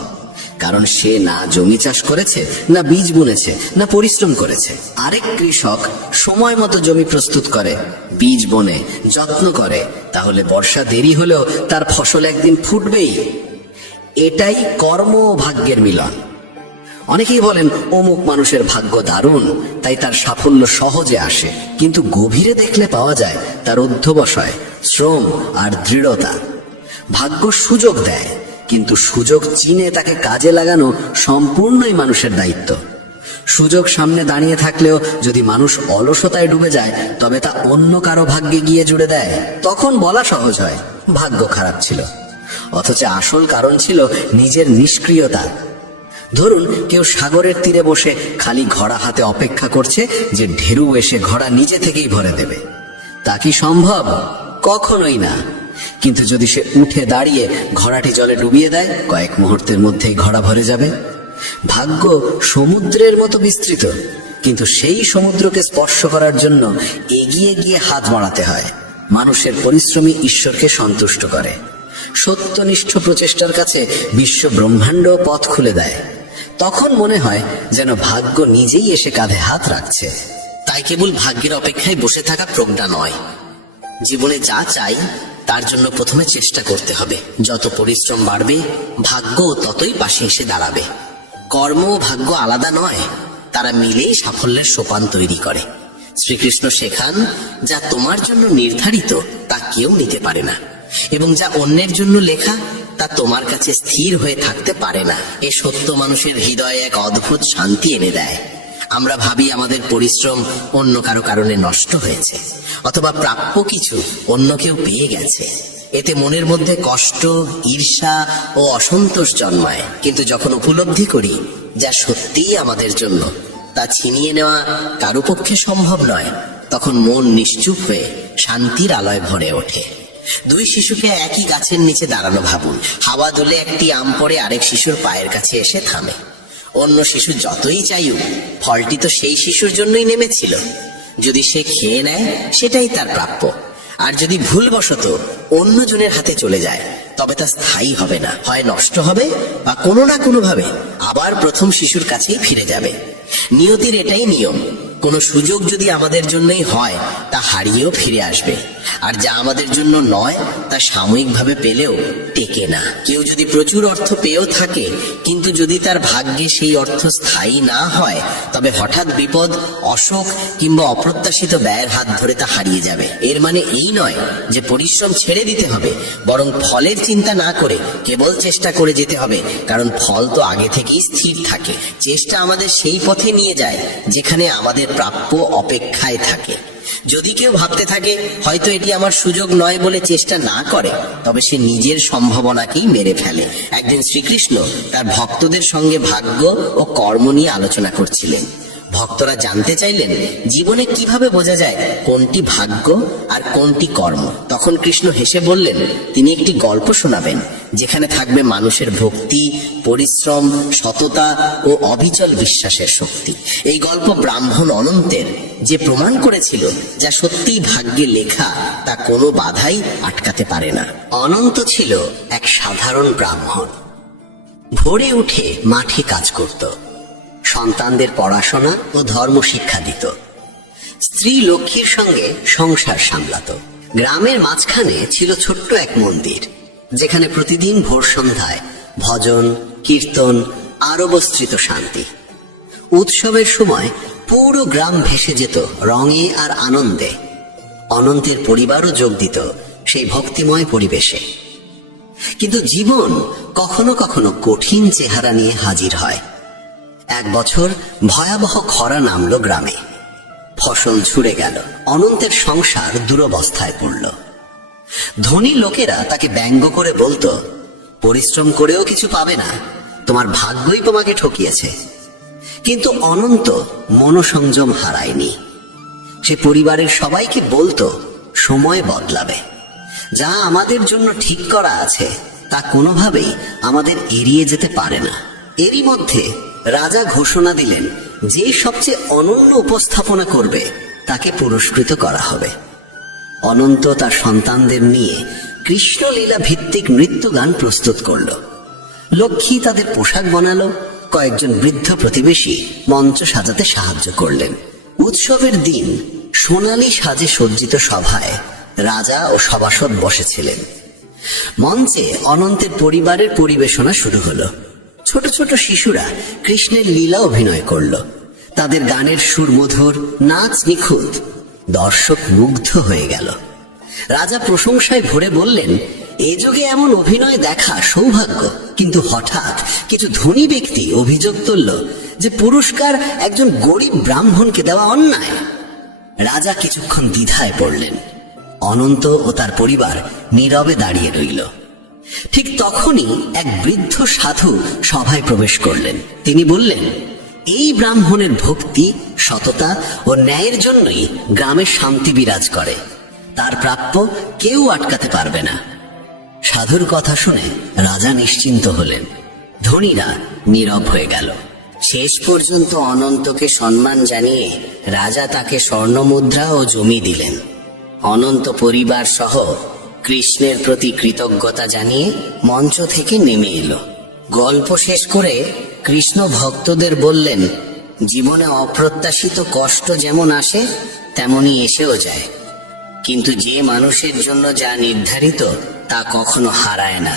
কারণ সে না জমি চাষ করেছে, না বীজ বুনেছে, না পরিশ্রম করেছে। আরেক কৃষক সময় মতো জমি প্রস্তুত করে, বীজ বনে, যত্ন করে, তাহলে বর্ষা দেরি হলেও তার ফসল একদিন ফুটবেই। এটাই কর্ম ও ভাগ্যের মিলন। অনেকেই বলেন অমুক মানুষের ভাগ্য দারুণ, তাই তার সাফল্য সহজে আসে। কিন্তু গভীরে দেখলে পাওয়া যায় তার অধ্যবসায়, শ্রম আর দৃঢ়তা। ভাগ্য সুযোগ দেয়, কিন্তু সুযোগ চিনে তাকে কাজে লাগানো সম্পূর্ণই মানুষের দায়িত্ব। সুযোগ সামনে দাঁড়িয়ে থাকলেও যদি মানুষ অলসতায় ডুবে যায়, তবে তা অন্য কারো ভাগ্যে গিয়ে জুড়ে দেয়। তখন বলা সহজ হয় ভাগ্য খারাপ ছিল, অথচ আসল কারণ ছিল নিজের নিষ্ক্রিয়তা। ধরুন, কেউ সাগরের তীরে বসে খালি ঘোড়া হাতে অপেক্ষা করছে যে ঢেউ এসে ঘোড়া নিজে থেকেই ভরে দেবে। তা কি সম্ভব? কখনোই না। কিন্তু যদি সে উঠে দাঁড়িয়ে ঘোড়াটি জলে ডুবিয়ে দেয়, কয়েক মুহূর্তের মধ্যেই ঘোড়া ভরে যাবে। ভাগ্য সমুদ্রের মতো বিস্তৃত, কিন্তু সেই সমুদ্রকে স্পর্শ করার জন্য এগিয়ে গিয়ে হাত বাড়াতে হয়। মানুষের পরিশ্রমী ঈশ্বরকে সন্তুষ্ট করে। সত্যনিষ্ঠ প্রচেষ্টার কাছে বিশ্ব ব্রহ্মাণ্ড পথ খুলে দেয়। তখন মনে হয় যেন ভাগ্য নিজেই এসে কাঁধে হাত রাখছে। তাই কেবল ভাগ্যের অপেক্ষায় বসে থাকা প্রজ্ঞা নয়। জীবনে যা চাই তার জন্য প্রথমে চেষ্টা করতে হবে। যত পরিশ্রম বাড়বে, ভাগ্য ততই পাশে এসে দাঁড়াবে। কর্ম ও ভাগ্য আলাদা নয়, তারা মিলেই সাফল্যের সোপান তৈরি করে। শ্রীকৃষ্ণ শেখান, যা তোমার জন্য নির্ধারিত তা কেউ নিতে পারে না, এবং যা অন্যের জন্য লেখা তা তোমার কাছে স্থির হয়ে থাকতে পারে না। এ সত্য মানুষের হৃদয়ে এক অদ্ভুত শান্তি এনে দেয়। আমরা ভাবি আমাদের পরিশ্রম অন্য কারো কারণে নষ্ট হয়েছে, অথবা প্রাপ্য কিছু অন্য কেউ পেয়ে গেছে। এতে মনের মধ্যে কষ্ট, ঈর্ষা ও অসন্তোষ জন্মায়। কিন্তু যখন উপলব্ধি করি যা সত্যিই আমাদের জন্য, তা ছিনিয়ে নেওয়া কারো পক্ষে সম্ভব নয়, তখন মন নিশ্চুপ হয়ে শান্তির আলোয় ভরে ওঠে। দুই শিশুকে একই গাছের নিচে দাঁড়ানো ভাবুন। হাওয়া দুলে একটি আম পড়ে আরেক শিশুর পায়ের কাছে এসে থামে। অন্য শিশু যতই চাইুক, ফলটি তো সেই শিশুর জন্যই নেমেছিল। যদি সে খেয়ে নেয়, সেটাই তার প্রাপ্য। আর যদি ভুলবশত অন্যজনের হাতে চলে যায়, তবে তা স্থায়ী হবে না, হয় নষ্ট হবে বা কোনো না কোনো ভাবে আবার প্রথম শিশুর কাছেই ফিরে যাবে। নিয়তির এটাই নিয়ম। কোনো সুযোগ যদি আমাদের জন্যই হয়, তা হারিয়েও ফিরে আসবে, আর যা আমাদের জন্য নয় তা সাময়িকভাবে পেলেও টেকে না। কেউ যদি প্রচুর অর্থ পেয়েও থাকে, কিন্তু যদি তার ভাগ্যে সেই অর্থ স্থায়ী না হয়, তবে হঠাৎ বিপদ, অসুখ কিংবা অপ্রত্যাশিত ব্যয়ের হাত ধরে তা হারিয়ে যাবে। এর মানে এই নয় যে পরিশ্রম ছেড়ে দিতে হবে, বরং ফলের চিন্তা না করে কেবল চেষ্টা করে যেতে হবে, কারণ ফল তো আগে থেকেই স্থির থাকে। চেষ্টা আমাদের সেই পথে নিয়ে যায় যেখানে আমাদের প্রাপ্য অপেক্ষায় থাকে। যদি কেউ ভাবতে থাকে হয়তো এটি আমার সুযোগ নয় বলে চেষ্টা না করে, তবে সে নিজের সম্ভাবনাকেই মেরে ফেলে। একদিন শ্রীকৃষ্ণ তার ভক্তদের সঙ্গে ভাগ্য ও কর্ম নিয়ে আলোচনা করছিলেন। ভক্তরা জানতে চাইলেন জীবনে কিভাবে বোঝা যায় কোনটি ভাগ্য আর কোনটি কর্ম। তখন কৃষ্ণ হেসে বললেন তিনি একটি গল্প শোনাবেন, যেখানে থাকবে মানুষের ভক্তি, পরিশ্রম, সততা ও অবিচল বিশ্বাসের শক্তি। এই গল্প ব্রাহ্মণ অনন্তের, যে প্রমাণ করেছিল যা সত্যিই ভাগ্যে লেখা তা কোনো বাধাই আটকাতে পারে না। অনন্ত ছিল এক সাধারণ ব্রাহ্মণ। ভোরে উঠে মাঠে কাজ করত, সন্তানদের পড়াশোনা ও ধর্ম শিক্ষা দিত, স্ত্রী লক্ষ্মীর সঙ্গে সংসার সামলাত। গ্রামের মাঝখানে ছিল ছোট্ট এক মন্দির, যেখানে প্রতিদিন ভোর সন্ধ্যায় ভজন, কীর্তন আর অবস্থিত শান্তি। উৎসবের সময় পুরো গ্রাম ভেসে যেত রঙে আর আনন্দে। অনন্তের পরিবারও যোগ দিত সেই ভক্তিময় পরিবেশে। কিন্তু জীবন কখনো কখনো কঠিন চেহারা নিয়ে হাজির হয়। এক বছর ভয়াবহ খরা নামলো গ্রামে। ফসল ঝুড়ে গেল, অনন্তের সংসার দুরবস্থায় পড়ল। ধনী লোকেরা তাকে ব্যঙ্গ করে বলতো, পরিশ্রম করেও কিছু পাবে না, তোমার ভাগ্যই তোমাকে ঠকিয়েছে। কিন্তু অনন্ত মনোসংযম হারায়নি। সে পরিবারের সবাইকে বলতো, সময় বদলাবে, যা আমাদের জন্য ঠিক করা আছে তা কোনোভাবেই আমাদের এড়িয়ে যেতে পারে না। এরই মধ্যে রাজা ঘোষণা দিলেন, যে সবচেয়ে অনন্য উপস্থাপনা করবে তাকে পুরস্কৃত করা হবে। অনন্ত তার সন্তানদের নিয়ে কৃষ্ণলীলা ভিত্তিক নৃত্যগান প্রস্তুত করল। লক্ষ্মী তাদের পোশাক বানালো, কয়েকজন বৃদ্ধ প্রতিবেশী মঞ্চ সাজাতে সাহায্য করলেন। উৎসবের দিন সোনালী সাজে সজ্জিত সভায় রাজা ও সভাসদ বসেছিলেন। মঞ্চে অনন্তের পরিবারের পরিবেশনা শুরু হলো। ছোট ছোট শিশুরা কৃষ্ণের লীলা অভিনয় করল। তাদের গানের সুর মধুর, নাচ নিখুঁত। দর্শক মুগ্ধ হয়ে গেল। রাজা প্রশংসায় ভরে বললেন, এ যুগে এমন অভিনয় দেখা সৌভাগ্য। কিন্তু হঠাৎ কিছু ধনী ব্যক্তি অভিযোগ তুলল যে পুরস্কার একজন গরিব ব্রাহ্মণকে দেওয়া অন্যায়। রাজা কিছুক্ষণ দ্বিধায় পড়লেন। অনন্ত ও তার পরিবার নীরবে দাঁড়িয়ে রইল। ঠিক তখনই এক বৃদ্ধ সাধু সভায় প্রবেশ করলেন। তিনি বললেন, এই ব্রাহ্মণের ভক্তি, সততা ও ন্যায়ের জন্যই গ্রামে শান্তি বিরাজ করে। তার প্রাপ্য কেউ আটকাতে পারবে না। সাধুর কথা শুনে রাজা নিশ্চিন্ত হলেন। ধনীরা নীরব হয়ে গেল। শেষ পর্যন্ত অনন্তকে সম্মান জানিয়ে রাজা তাকে স্বর্ণমুদ্রা ও জমি দিলেন। অনন্ত পরিবার সহ কৃষ্ণের প্রতি কৃতজ্ঞতা জানিয়ে মঞ্চ থেকে নেমে এলো। গল্প শেষ করে কৃষ্ণ ভক্তদের বললেন, জীবনে অপ্রত্যাশিত কষ্ট যেমন আসে তেমনি এসেও যায়, কিন্তু যে মানুষের জন্য যা নির্ধারিত তা কখনো হারায় না।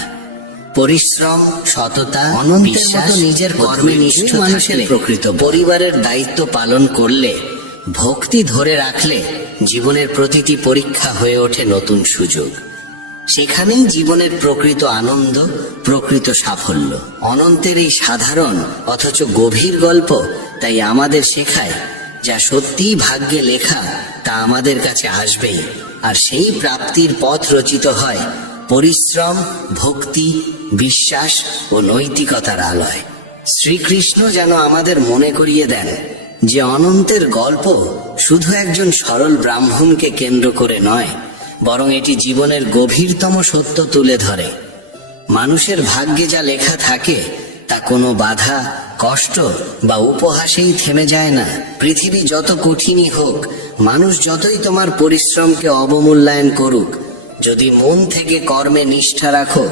পরিশ্রম, সততা, বিশ্বাস, নিজের কর্মে নিষ্ঠ মানুষের প্রকৃত পরিবারের দায়িত্ব পালন করলে, ভক্তি ধরে রাখলে জীবনের প্রতিটি পরীক্ষা হয়ে ওঠে নতুন সুযোগ। সেখানেই জীবনের প্রকৃত আনন্দ, প্রকৃত সাফল্য। অনন্তের এই সাধারণ অথচ গভীর গল্প তাই আমাদের শেখায়, যা সত্যিই ভাগ্যে লেখা তা আমাদের কাছে আসবেই। আর সেই প্রাপ্তির পথ রচিত হয় পরিশ্রম, ভক্তি, বিশ্বাস ও নৈতিকতার আলোয়। শ্রীকৃষ্ণ যেন আমাদের মনে করিয়ে দেন যে অনন্তের গল্প শুধু একজন সরল ব্রাহ্মণকে কেন্দ্র করে নয়, বরং এটি জীবনের গভীরতম সত্য তুলে ধরে। মানুষের ভাগ্যে যা লেখা থাকে তা কোনো বাধা, কষ্ট বা উপহাসেই থেমে যায় না। পৃথিবী যত কঠিনই হোক, মানুষ যতই তোমার পরিশ্রমকে অবমূল্যায়ন করুক, যদি মন থেকে কর্মে নিষ্ঠা রাখো,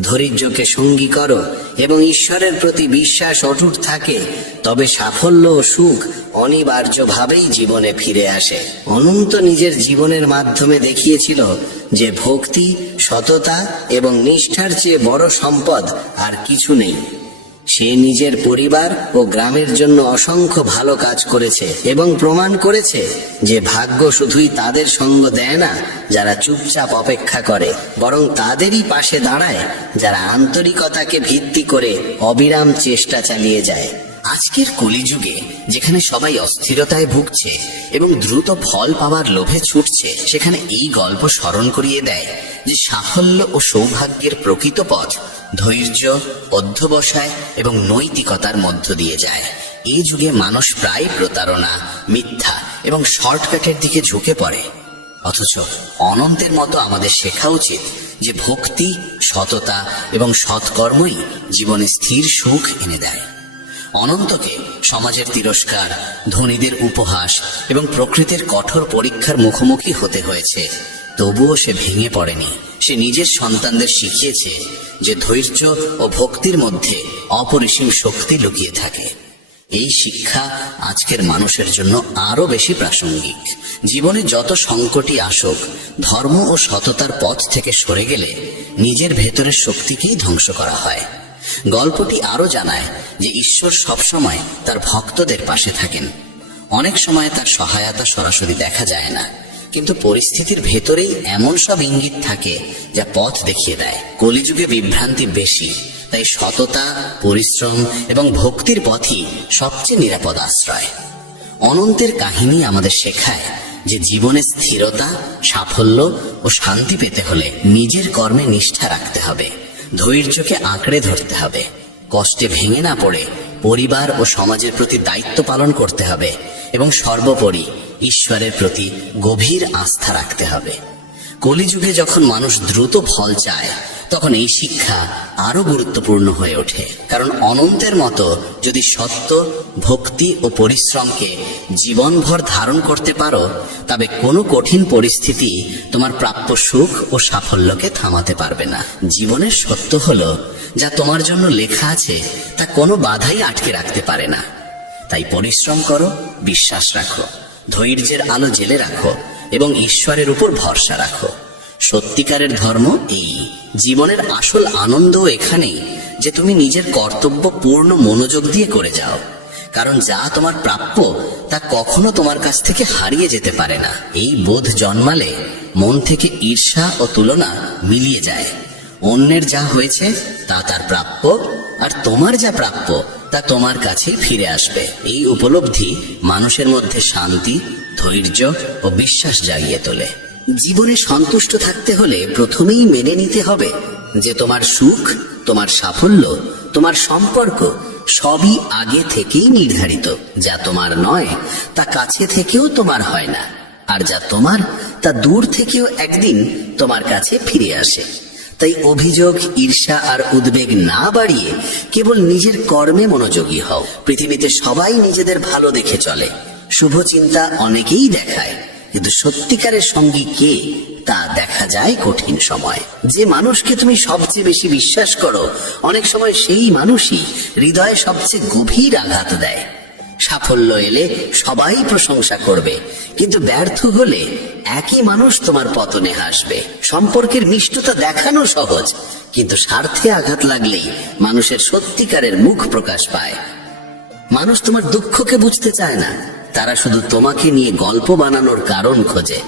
ধৈর্যকে সঙ্গী করো এবং ঈশ্বরের প্রতি বিশ্বাস অটুট থাকে, তবে সাফল্য ও সুখ অনিবার্যভাবেই জীবনে ফিরে আসে। অনন্ত নিজের জীবনের মাধ্যমে দেখিয়েছিল যে ভক্তি, সততা এবং নিষ্ঠার চেয়ে বড় সম্পদ আর কিছু নেই। সে নিজের পরিবার ও গ্রামের জন্য অসংখ্য ভালো কাজ করেছে এবং প্রমাণ করেছে যে ভাগ্য শুধুই তাদের সঙ্গ দেয় না যারা চুপচাপ অপেক্ষা করে, বরং তাদেরই পাশে দাঁড়ায় যারা আন্তরিকতাকে ভিত্তি করে অবিরাম চেষ্টা চালিয়ে যায়। আজকের কলিযুগে যেখানে সবাই অস্থিরতায় ভুগছে এবং দ্রুত ফল পাওয়ার লোভে ছুটছে, সেখানে এই গল্প স্মরণ করিয়ে দেয় যে সাফল্য ও সৌভাগ্যের প্রকৃত পথ ধৈর্য, অধ্যবসায় এবং নৈতিকতার মধ্য দিয়ে যায়। এই যুগে মানুষ প্রায় প্রতারণা, মিথ্যা এবং শর্টকাটের দিকে ঝুঁকে পড়ে, অথচ অনন্তের মতো আমাদের শেখা উচিত যে ভক্তি, সততা এবং সৎকর্মই জীবনে স্থির সুখ এনে দেয়। অনন্তকে সমাজের তিরস্কার, ধনীদের উপহাস এবং প্রকৃতির কঠোর পরীক্ষার মুখোমুখি হতে হয়েছে, তবুও সে ভেঙে পড়েনি। সে নিজের সন্তানদের শিখিয়েছে যে ধৈর্য ও ভক্তির মধ্যে অপরিসীম শক্তি লুকিয়ে থাকে। এই শিক্ষা আজকের মানুষের জন্য আরো বেশি প্রাসঙ্গিক। জীবনে যত সংকটই আসুক, ধর্ম ও সততার পথ থেকে সরে গেলে নিজের ভেতরের শক্তিকেই ধ্বংস করা হয়। গল্পটি আরো জানায় যে ঈশ্বর সবসময় তার ভক্তদের পাশে থাকেন। অনেক সময় তার সহায়তা সরাসরি দেখা যায় না, কিন্তু পরিস্থিতির ভেতরেই এমন সব ইঙ্গিত থাকে যা পথ দেখিয়ে দেয়। কলিযুগে বিভ্রান্তি বেশি, তাই সততা, পরিশ্রম এবং ভক্তির পথই সবচেয়ে নিরাপদ আশ্রয়। অনন্তের কাহিনী আমাদের শেখায় যে জীবনে স্থিরতা, সাফল্য ও শান্তি পেতে হলে নিজের কর্মে নিষ্ঠা রাখতে হবে, ধৈর্যকে আঁকড়ে ধরতে হবে, কষ্টে ভেঙে না পড়ে পরিবার ও সমাজের প্রতি দায়িত্ব পালন করতে হবে এবং সর্বোপরি ঈশ্বরের প্রতি গভীর আস্থা রাখতে হবে। কলিযুগে যখন মানুষ দ্রুত ফল চায়, তখন এই শিক্ষা আরো গুরুত্বপূর্ণ হয়ে ওঠে। কারণ অনন্তের মতো যদি সত্য, ভক্তি ও পরিশ্রমকে জীবনভর ধারণ করতে পারো, তবে কোনো কঠিন পরিস্থিতি তোমার প্রাপ্য সুখ ও সাফল্যকে থামাতে পারবে না। জীবনের সত্য হলো, যা তোমার জন্য লেখা আছে তা কোনো বাধাই আটকে রাখতে পারে না। তাই পরিশ্রম করো, বিশ্বাস রাখো, ধৈর্যের আলো জেলে রাখো এবং ঈশ্বরের উপর ভরসা রাখো। সত্যিকারের ধর্ম এই। জীবনের আসল আনন্দ এখানেই যে তুমি নিজের কর্তব্য পূর্ণ মনোযোগ দিয়ে করে যাও। কারণ যা তোমার প্রাপ্য তা কখনো তোমার কাছ থেকে হারিয়ে যেতে পারে না। এই বোধ জন্মালে মন থেকে ঈর্ষা ও তুলনা মিলিয়ে যায়। অন্যের যা হয়েছে তা তার প্রাপ্য, আর তোমার যা প্রাপ্য তা তোমার কাছে ফিরে আসবে। এই উপলব্ধি মানুষের মধ্যে শান্তি, ধৈর্য ও বিশ্বাস জাগিয়ে তোলে। জীবনে সন্তুষ্ট থাকতে হলে প্রথমেই মেনে নিতে হবে যে তোমার সুখ, তোমার সাফল্য, তোমার সম্পর্ক সবই আগে থেকেই নির্ধারিত। যা তোমার নয় তা কাছে থেকেও তোমার হয় না, আর যা তোমার তা দূর থেকেও একদিন তোমার কাছে ফিরে আসে। তাই অভিযোগ, ঈর্ষা আর উদ্বেগ না বাড়িয়ে কেবল নিজের কর্মে মনোযোগী হও। পৃথিবীতে সবাই নিজেদের ভালো দেখে চলে, শুভ চিন্তা অনেকেই দেখায়, কিন্তু সত্যিকারের সঙ্গী কে তা দেখা যায় কঠিন সময়। যে মানুষকে তুমি সবচেয়ে বেশি বিশ্বাস করো, অনেক সময় সেই মানুষই হৃদয়ে সবচেয়ে গভীর আঘাত দেয়। সাফল্য এলে সবাই প্রশংসা করবে, কিন্তু ব্যর্থ হলে একই মানুষ তোমার পতনে হাসবে। সম্পর্কের মিষ্টতা দেখানো সহজ, কিন্তু স্বার্থে আঘাত লাগলেই মানুষের সত্যিকারের মুখ প্রকাশ পায়। মানুষ তোমার দুঃখকে বুঝতে চায় না, তারা শুধু তোমাকে নিয়ে গল্প বানানোর কারণ খোঁজে।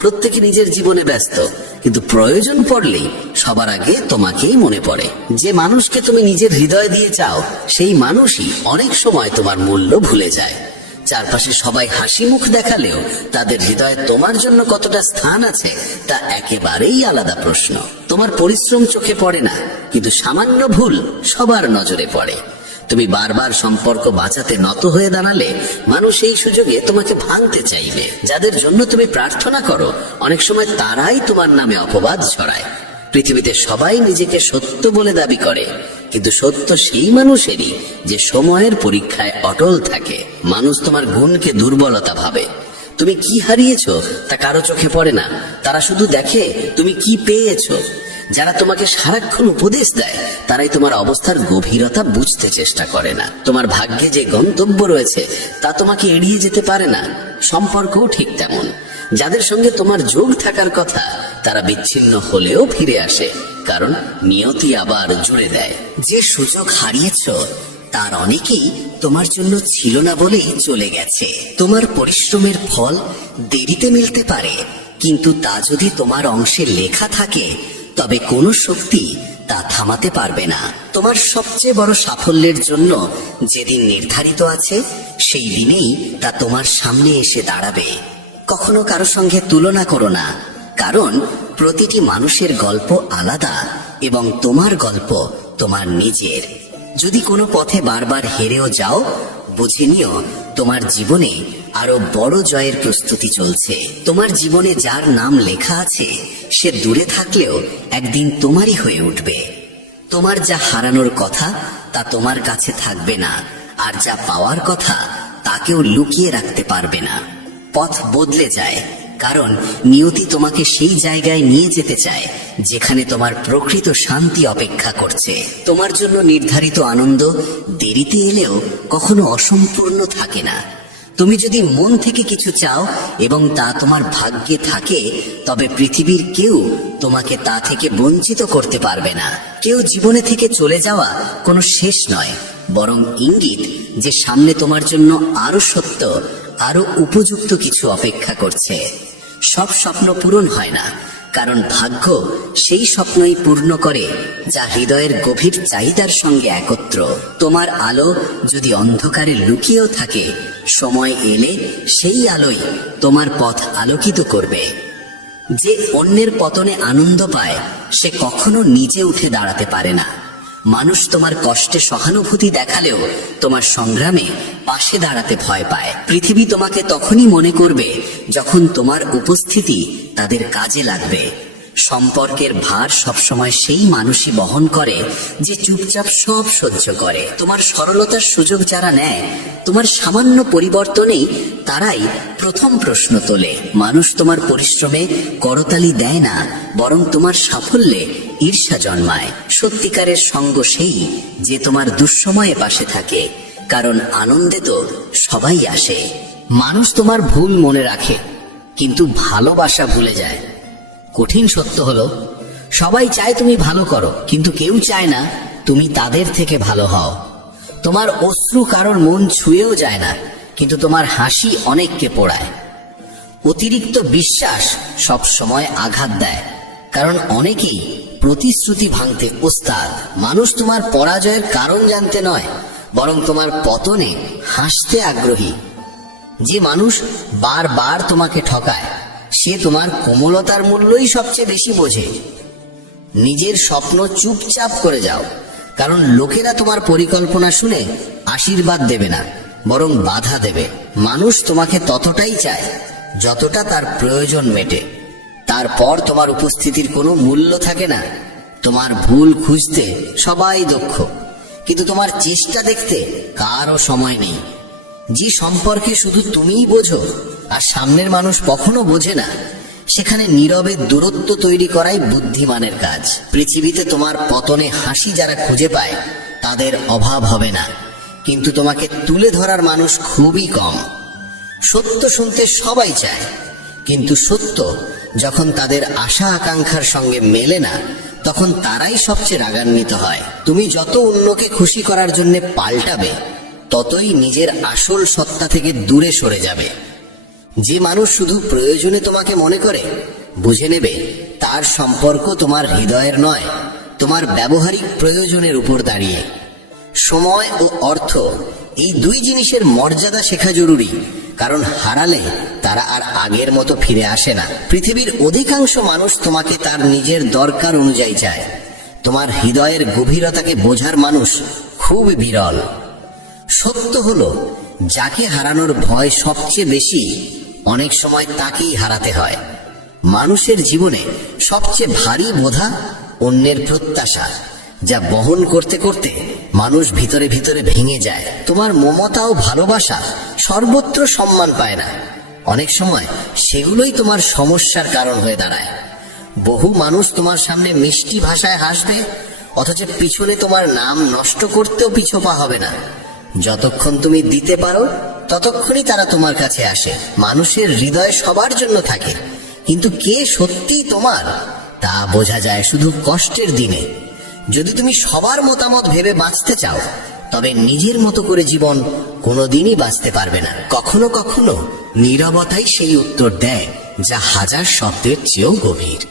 প্রত্যেকে নিজের জীবনে ব্যস্ত, কিন্তু প্রয়োজন পড়লেই সবার আগে তোমাকেই মনে পড়ে। যে মানুষকে তুমি নিজের হৃদয় দিয়ে চাও, সেই মানুষই অনেক সময় তোমার মূল্য ভুলে যায়। চারপাশে সবাই হাসি মুখ দেখালেও তাদের হৃদয়ে তোমার জন্য কতটা স্থান আছে তা একেবারেই আলাদা প্রশ্ন। তোমার পরিশ্রম চোখে পড়ে না, কিন্তু সামান্য ভুল সবার নজরে পড়ে। তুমি বারবার সম্পর্ক বাঁচাতে নত হয়ে দাঁড়ালে মানুষ এই সুযোগে তোমাকে ভাঙতে চাইবে। যাদের জন্য তুমি প্রার্থনা করো, অনেক সময় তারাই তোমার নামে অপবাদ ছড়ায়। পৃথিবীতে সবাই নিজেকে সত্য বলে দাবি করে, কিন্তু সত্য সেই মানুষেরই যে সময়ের পরীক্ষায় অটল থাকে। মানুষ তোমার গুণকে দুর্বলতা ভাবে। তুমি কি হারিয়েছো তা কারো চোখে পড়ে না, তারা শুধু দেখে তুমি কি পেয়েছো। যারা তোমাকে সারাক্ষণ উপদেশ দেয়, তারাই তোমার অবস্থার গভীরতা বুঝতে চেষ্টা করে না। তোমার ভাগ্যে যে গন্তব্য রয়েছে তা তোমাকে এড়িয়ে যেতে পারে না। সম্পর্কও ঠিক তেমন। যাদের সঙ্গে তোমার যোগ থাকার কথা, তারা বিচ্ছিন্ন হলেও ফিরে আসে, কারণ নিয়তি আবার জুড়ে দেয়। যে সুযোগ হারিয়েছো তার অনেকেই তোমার জন্য ছিল না বলেই চলে গেছে। তোমার পরিশ্রমের ফল দেরিতে মিলতে পারে, কিন্তু তা যদি তোমার অংশে লেখা থাকে, তবে কোনো শক্তি তা থামাতে পারবে না। তোমার সবচেয়ে বড় সাফল্যের জন্য যেদিন নির্ধারিত আছে, সেই দিনেই তা তোমার সামনে এসে দাঁড়াবে। কখনো কারো সঙ্গে তুলনা করো না, কারণ প্রতিটি মানুষের গল্প আলাদা এবং তোমার গল্প তোমার নিজের। যদি কোনো পথে বারবার হেরেও যাও, বুঝে নিও তোমার জীবনে আরো বড় জয়ের প্রস্তুতি চলছে। তোমার জীবনে যার নাম লেখা আছে, সে দূরে থাকলেও একদিন তোমারই হয়ে উঠবে। তোমার যা হারানোর কথা তা তোমার কাছে থাকবে না, আর যা পাওয়ার কথা তাকেও লুকিয়ে রাখতে পারবে না। পথ বদলে যায়, কারণ নিয়তি তোমাকে সেই জায়গায় নিয়ে যেতে চায় যেখানে তোমার প্রকৃত শান্তি অপেক্ষা করছে। তোমার জন্য নির্ধারিত আনন্দ দেরিতে এলেও কখনো অসম্পূর্ণ থাকে না। তুমি যদি মন থেকে কিছু চাও এবং তা তোমার ভাগ্যে থাকে, তবে পৃথিবীর কেউ তোমাকে তা থেকে বঞ্চিত করতে পারবে না। কেউ জীবনে থেকে চলে যাওয়া কোনো শেষ নয়, বরং ইঙ্গিত যে সামনে তোমার জন্য আরো সত্য, আরো উপযুক্ত কিছু অপেক্ষা করছে। সব স্বপ্ন পূরণ হয় না, কারণ ভাগ্য সেই স্বপ্নই পূর্ণ করে যা হৃদয়ের গভীর চাহিদার সঙ্গে একত্র। তোমার আলো যদি অন্ধকারে লুকিয়েও থাকে, সময় এলে সেই আলোই তোমার পথ আলোকিত করবে। যে অন্যের পতনে আনন্দ পায়, সে কখনো নিজে উঠে দাঁড়াতে পারে না। মানুষ তোমার কষ্টে সহানুভূতি দেখালেও তোমার সংগ্রামে পাশে দাঁড়াতে ভয় পায়। পৃথিবী তোমাকে তখনই মনে করবে যখন তোমার উপস্থিতি তাদের কাজে লাগবে। সম্পর্কের ভার সবসময় সেই মানুষই বহন করে যে চুপচাপ সব সহ্য করে। তোমার সরলতার সুযোগ যারা নেয়, তোমার সামান্য পরিবর্তনেই তারাই প্রথম প্রশ্ন তোলে। মানুষ তোমার পরিশ্রমে করতালি দেয় না, বরং তোমার সাফল্যে ঈর্ষা জন্মায়। সত্যিকারের সঙ্গ সেই যে তোমার দুঃসময়ে পাশে থাকে, কারণ আনন্দে তো সবাই আসে। মানুষ তোমার ভুল মনে রাখে, কিন্তু ভালোবাসা ভুলে যায়। কঠিন সত্য হলো, সবাই চায় তুমি ভালো করো, কিন্তু কেউ চায় না তুমি তাদের থেকে ভালো হও। তোমার অশ্রু কারোর মন ছুঁয়েও যায় না, কিন্তু তোমার হাসি অনেককে পোড়ায়। অতিরিক্ত বিশ্বাস সব সময় আঘাত দেয়, কারণ অনেকেই প্রতিশ্রুতি ভাঙতে ওস্তাদ। মানুষ তোমার পরাজয়ের কারণ জানতে নয়, বরং তোমার পতনে হাসতে আগ্রহী। যে মানুষ বারবার তোমাকে ঠকায়, সে তোমার কোমলতার মূল্যই সবচেয়ে বেশি বোঝে। নিজের স্বপ্ন চুপচাপ করে যাও, কারণ লোকেরা তোমার পরিকল্পনা শুনে আশীর্বাদ দেবে না, বরং বাধা দেবে। মানুষ তোমাকে ততটাই চায় যতটা তার প্রয়োজন মেটে। তারপর তোমার উপস্থিতির কোনো মূল্য থাকে না। তোমার ভুল খুঁজতে সবাই দক্ষ, কিন্তু তোমার চেষ্টা দেখতে কারও সময় নেই। যে সম্পর্কে শুধু তুমিই বোঝো আর সামনের মানুষ কখনো বোঝে না, সেখানে নীরবে দূরত্ব তৈরি করাই বুদ্ধিমানের কাজ। পৃথিবীতে তোমার পতনে হাসি যারা খুঁজে পায়, তাদের অভাব হবে না, কিন্তু তোমাকে তুলে ধরার মানুষ খুবই কম। সত্য শুনতে সবাই চায়, কিন্তু সত্য যখন তাদের আশা আকাঙ্ক্ষার সঙ্গে মেলে না, তখন তারাই সবচেয়ে রাগান্বিত হয়। তুমি যত অন্যকে খুশি করার জন্য পাল্টাবে, ততই নিজের আসল সত্তা থেকে দূরে সরে যাবে। যে মানুষ শুধু প্রয়োজনে তোমাকে মনে করে, বুঝে নেবে তার সম্পর্ক তোমার হৃদয়ের নয়, তোমার ব্যবহারিক প্রয়োজনের উপর দাঁড়িয়ে। সময় ও অর্থ, এই দুই জিনিসের মর্যাদা শেখা জরুরি, কারণ হারালে তারা আর আগের মতো ফিরে আসে না। পৃথিবীর অধিকাংশ মানুষ তোমাকে তার নিজের দরকার অনুযায়ী চায়। তোমার হৃদয়ের গভীরতাকে বোঝার মানুষ খুব বিরল। সত্য হলো, যাকে হারানোর ভয় সবচেয়ে বেশি, অনেক সময় তাকেই হারাতে হয়। মানুষের জীবনে সবচেয়ে ভারী বোঝা অন্যের প্রত্যাশা, যা বহন করতে করতে মানুষ ভিতরে ভিতরে ভেঙে যায়। তোমার মমতা ও ভালোবাসা সর্বত্র সম্মান পায় না, অনেক সময় সেগুলোই তোমার সমস্যার কারণ হয়ে দাঁড়ায়। বহু মানুষ তোমার সামনে মিষ্টি ভাষায় হাসবে, অথচ পিছনে তোমার নাম নষ্ট করতেও পিছপা হবে না। যতক্ষণ তুমি দিতে পারো, ততক্ষণই তারা তোমার কাছে আসে। মানুষের হৃদয় সবার জন্য থাকে, কিন্তু কে সত্যিই তোমার তা বোঝা যায় শুধু কষ্টের দিনে। যদি তুমি সবার মতামত ভেবে বাঁচতে চাও, তবে নিজের মতো করে জীবন কোনোদিনই বাঁচতে পারবে না। কখনো কখনো নীরবতাই সেই উত্তর দেয় যা হাজার শব্দের চেয়েও গভীর।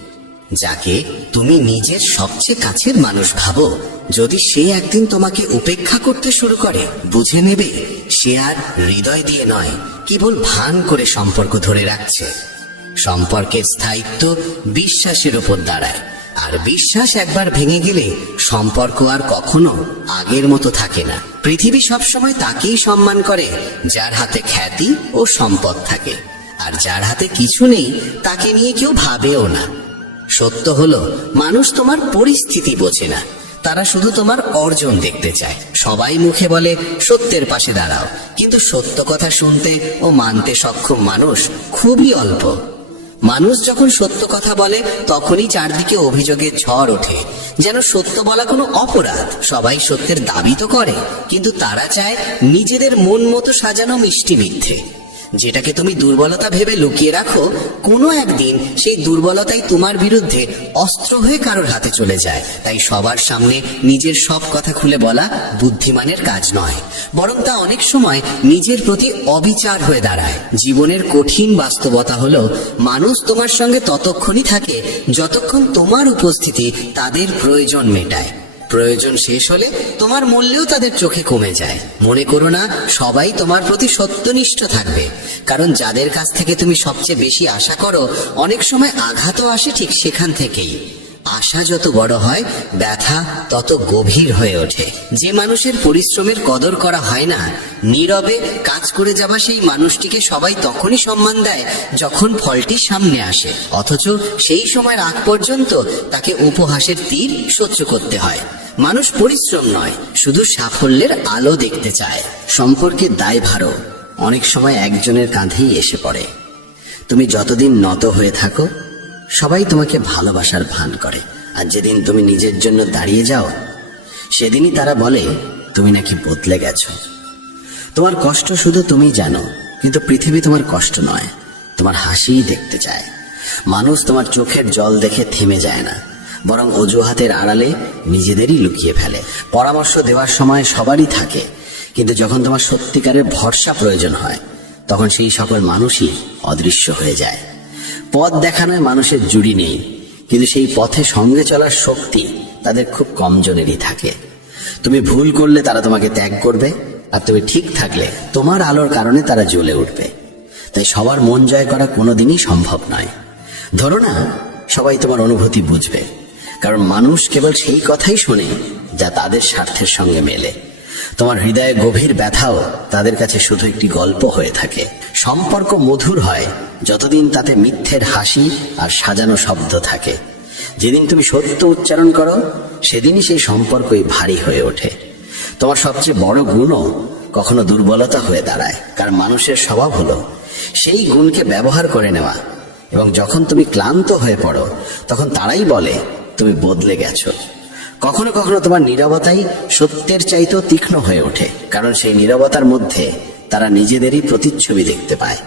যাকে তুমি নিজের সবচেয়ে কাছের মানুষ ভাবো, যদি সে একদিন তোমাকে উপেক্ষা করতে শুরু করে, বুঝে নেবে সে আর হৃদয় দিয়ে নয়, কেবল ভান করে সম্পর্ক ধরে রাখছে। সম্পর্কের স্থায়িত্ব বিশ্বাসের উপর দাঁড়ায়, আর বিশ্বাস একবার ভেঙে গেলে সম্পর্ক আর কখনো আগের মতো থাকে না। পৃথিবী সবসময় তাকেই সম্মান করে যার হাতে খ্যাতি ও সম্পদ থাকে, আর যার হাতে কিছু নেই তাকে নিয়ে কেউ ভাবেও না। সত্য হলো, মানুষ তোমার পরিস্থিতি বোঝে না, তারা শুধু তোমার অর্জন দেখতে চায়। সবাই মুখে বলে সত্যের পাশে দাঁড়াও, কিন্তু সত্য কথা শুনতে ও মানতে সক্ষম মানুষ খুবই অল্প। মানুষ যখন সত্য কথা বলে, তখনই চারদিকে অভিযোগের ঝড় ওঠে, যেন সত্য বলা কোনো অপরাধ। সবাই সত্যের দাবি তো করে, কিন্তু তারা চায় নিজেদের মন মতো সাজানো মিষ্টি মিথ্যে। যেটাকে তুমি দুর্বলতা ভেবে লুকিয়ে রাখো, কোনো একদিন সেই দুর্বলতাই তোমার বিরুদ্ধে অস্ত্র হয়ে কারোর হাতে চলে যায়। তাই সবার সামনে নিজের সব কথা খুলে বলা বুদ্ধিমানের কাজ নয়, বরং তা অনেক সময় নিজের প্রতি অবিচার হয়ে দাঁড়ায়। জীবনের কঠিন বাস্তবতা হলো, মানুষ তোমার সঙ্গে ততক্ষণই থাকে যতক্ষণ তোমার উপস্থিতি তাদের প্রয়োজন মেটায়। প্রয়োজন শেষ হলে তোমার মূল্যও তাদের চোখে কমে যায়। মনে করো না সবাই তোমার প্রতি সত্যনিষ্ঠ থাকবে, কারণ যাদের কাছ থেকে তুমি সবচেয়ে বেশি আশা করো, অনেক সময় আঘাতও আসে ঠিক সেখান থেকেই। আশা যত বড় হয়, ব্যথা তত গভীর হয়ে ওঠে। যে মানুষের পরিশ্রমের কদর করা হয় না, নীরবে কাজ করে যাওয়া সেই মানুষটিকে সবাই তখনই সম্মান দেয় যখন ফলটি সামনে আসে, অথচ সেই সময়ের আগ পর্যন্ত তাকে উপহাসের তীর সহ্য করতে হয়। মানুষ পরিশ্রম নয়, শুধু সাফল্যের আলো দেখতে চায়। সম্পর্কের দায়ভারও অনেক সময় একজনের কাঁধেই এসে পড়ে। তুমি যতদিন নত হয়ে থাকো, সবাই তোমাকে ভালোবাসার ভান করে, আর যেদিন তুমি নিজের জন্য দাঁড়িয়ে যাও, সেদিনই তারা বলে তুমি নাকি বদলে গেছো। তোমার কষ্ট শুধু তুমি জানো, কিন্তু পৃথিবী তোমার কষ্ট নয়, তোমার হাসিই দেখতে চায়। মানুষ তোমার চোখের জল দেখে থেমে যায় না, বরং অজুহাতের আড়ালে নিজেদেরই লুকিয়ে ফেলে। পরামর্শ দেওয়ার সময় সবারই থাকে, কিন্তু যখন তোমার সত্যিকারের ভরসা প্রয়োজন হয়, তখন সেই সকল মানুষই অদৃশ্য হয়ে যায়। পথ দেখানোয় মানুষের জুড়ি নেই, কিন্তু সেই পথে সঙ্গে চলার শক্তি তাদের খুব কমজনেরই থাকে। তুমি ভুল করলে তারা তোমাকে ত্যাগ করবে, আর তুমি ঠিক থাকলে তোমার আলোর কারণে তারা জ্বলে উঠবে। তাই সবার মন জয় করা কোনোদিনই সম্ভব নয়। ধরো না সবাই তোমার অনুভূতি বুঝবে, কারণ মানুষ কেবল সেই কথাই শোনে যা তাদের স্বার্থের সঙ্গে মেলে। তোমার হৃদয়ে গভীর ব্যথাও তাদের কাছে শুধু একটি গল্প হয়ে থাকে। সম্পর্ক মধুর হয় যতদিন তাতে মিথ্যের হাসি আর সাজানো শব্দ থাকে। যেদিন তুমি সত্য উচ্চারণ করো, সেদিনই সেই সম্পর্কই ভারী হয়ে ওঠে। তোমার সবচেয়ে বড় গুণও কখনো দুর্বলতা হয়ে দাঁড়ায়, কারণ মানুষের স্বভাব হলো সেই গুণকে ব্যবহার করে নেওয়া। এবং যখন তুমি ক্লান্ত হয়ে পড়ো, তখন তারাই বলে তুমি বদলে গেছো। কখনো কখনো তোমার নীরবতাই সত্যের চাইতেও তীক্ষ্ণ হয়ে ওঠে, কারণ সেই নীরবতার মধ্যে তারা নিজেদেরই প্রতিচ্ছবি দেখতে পায়।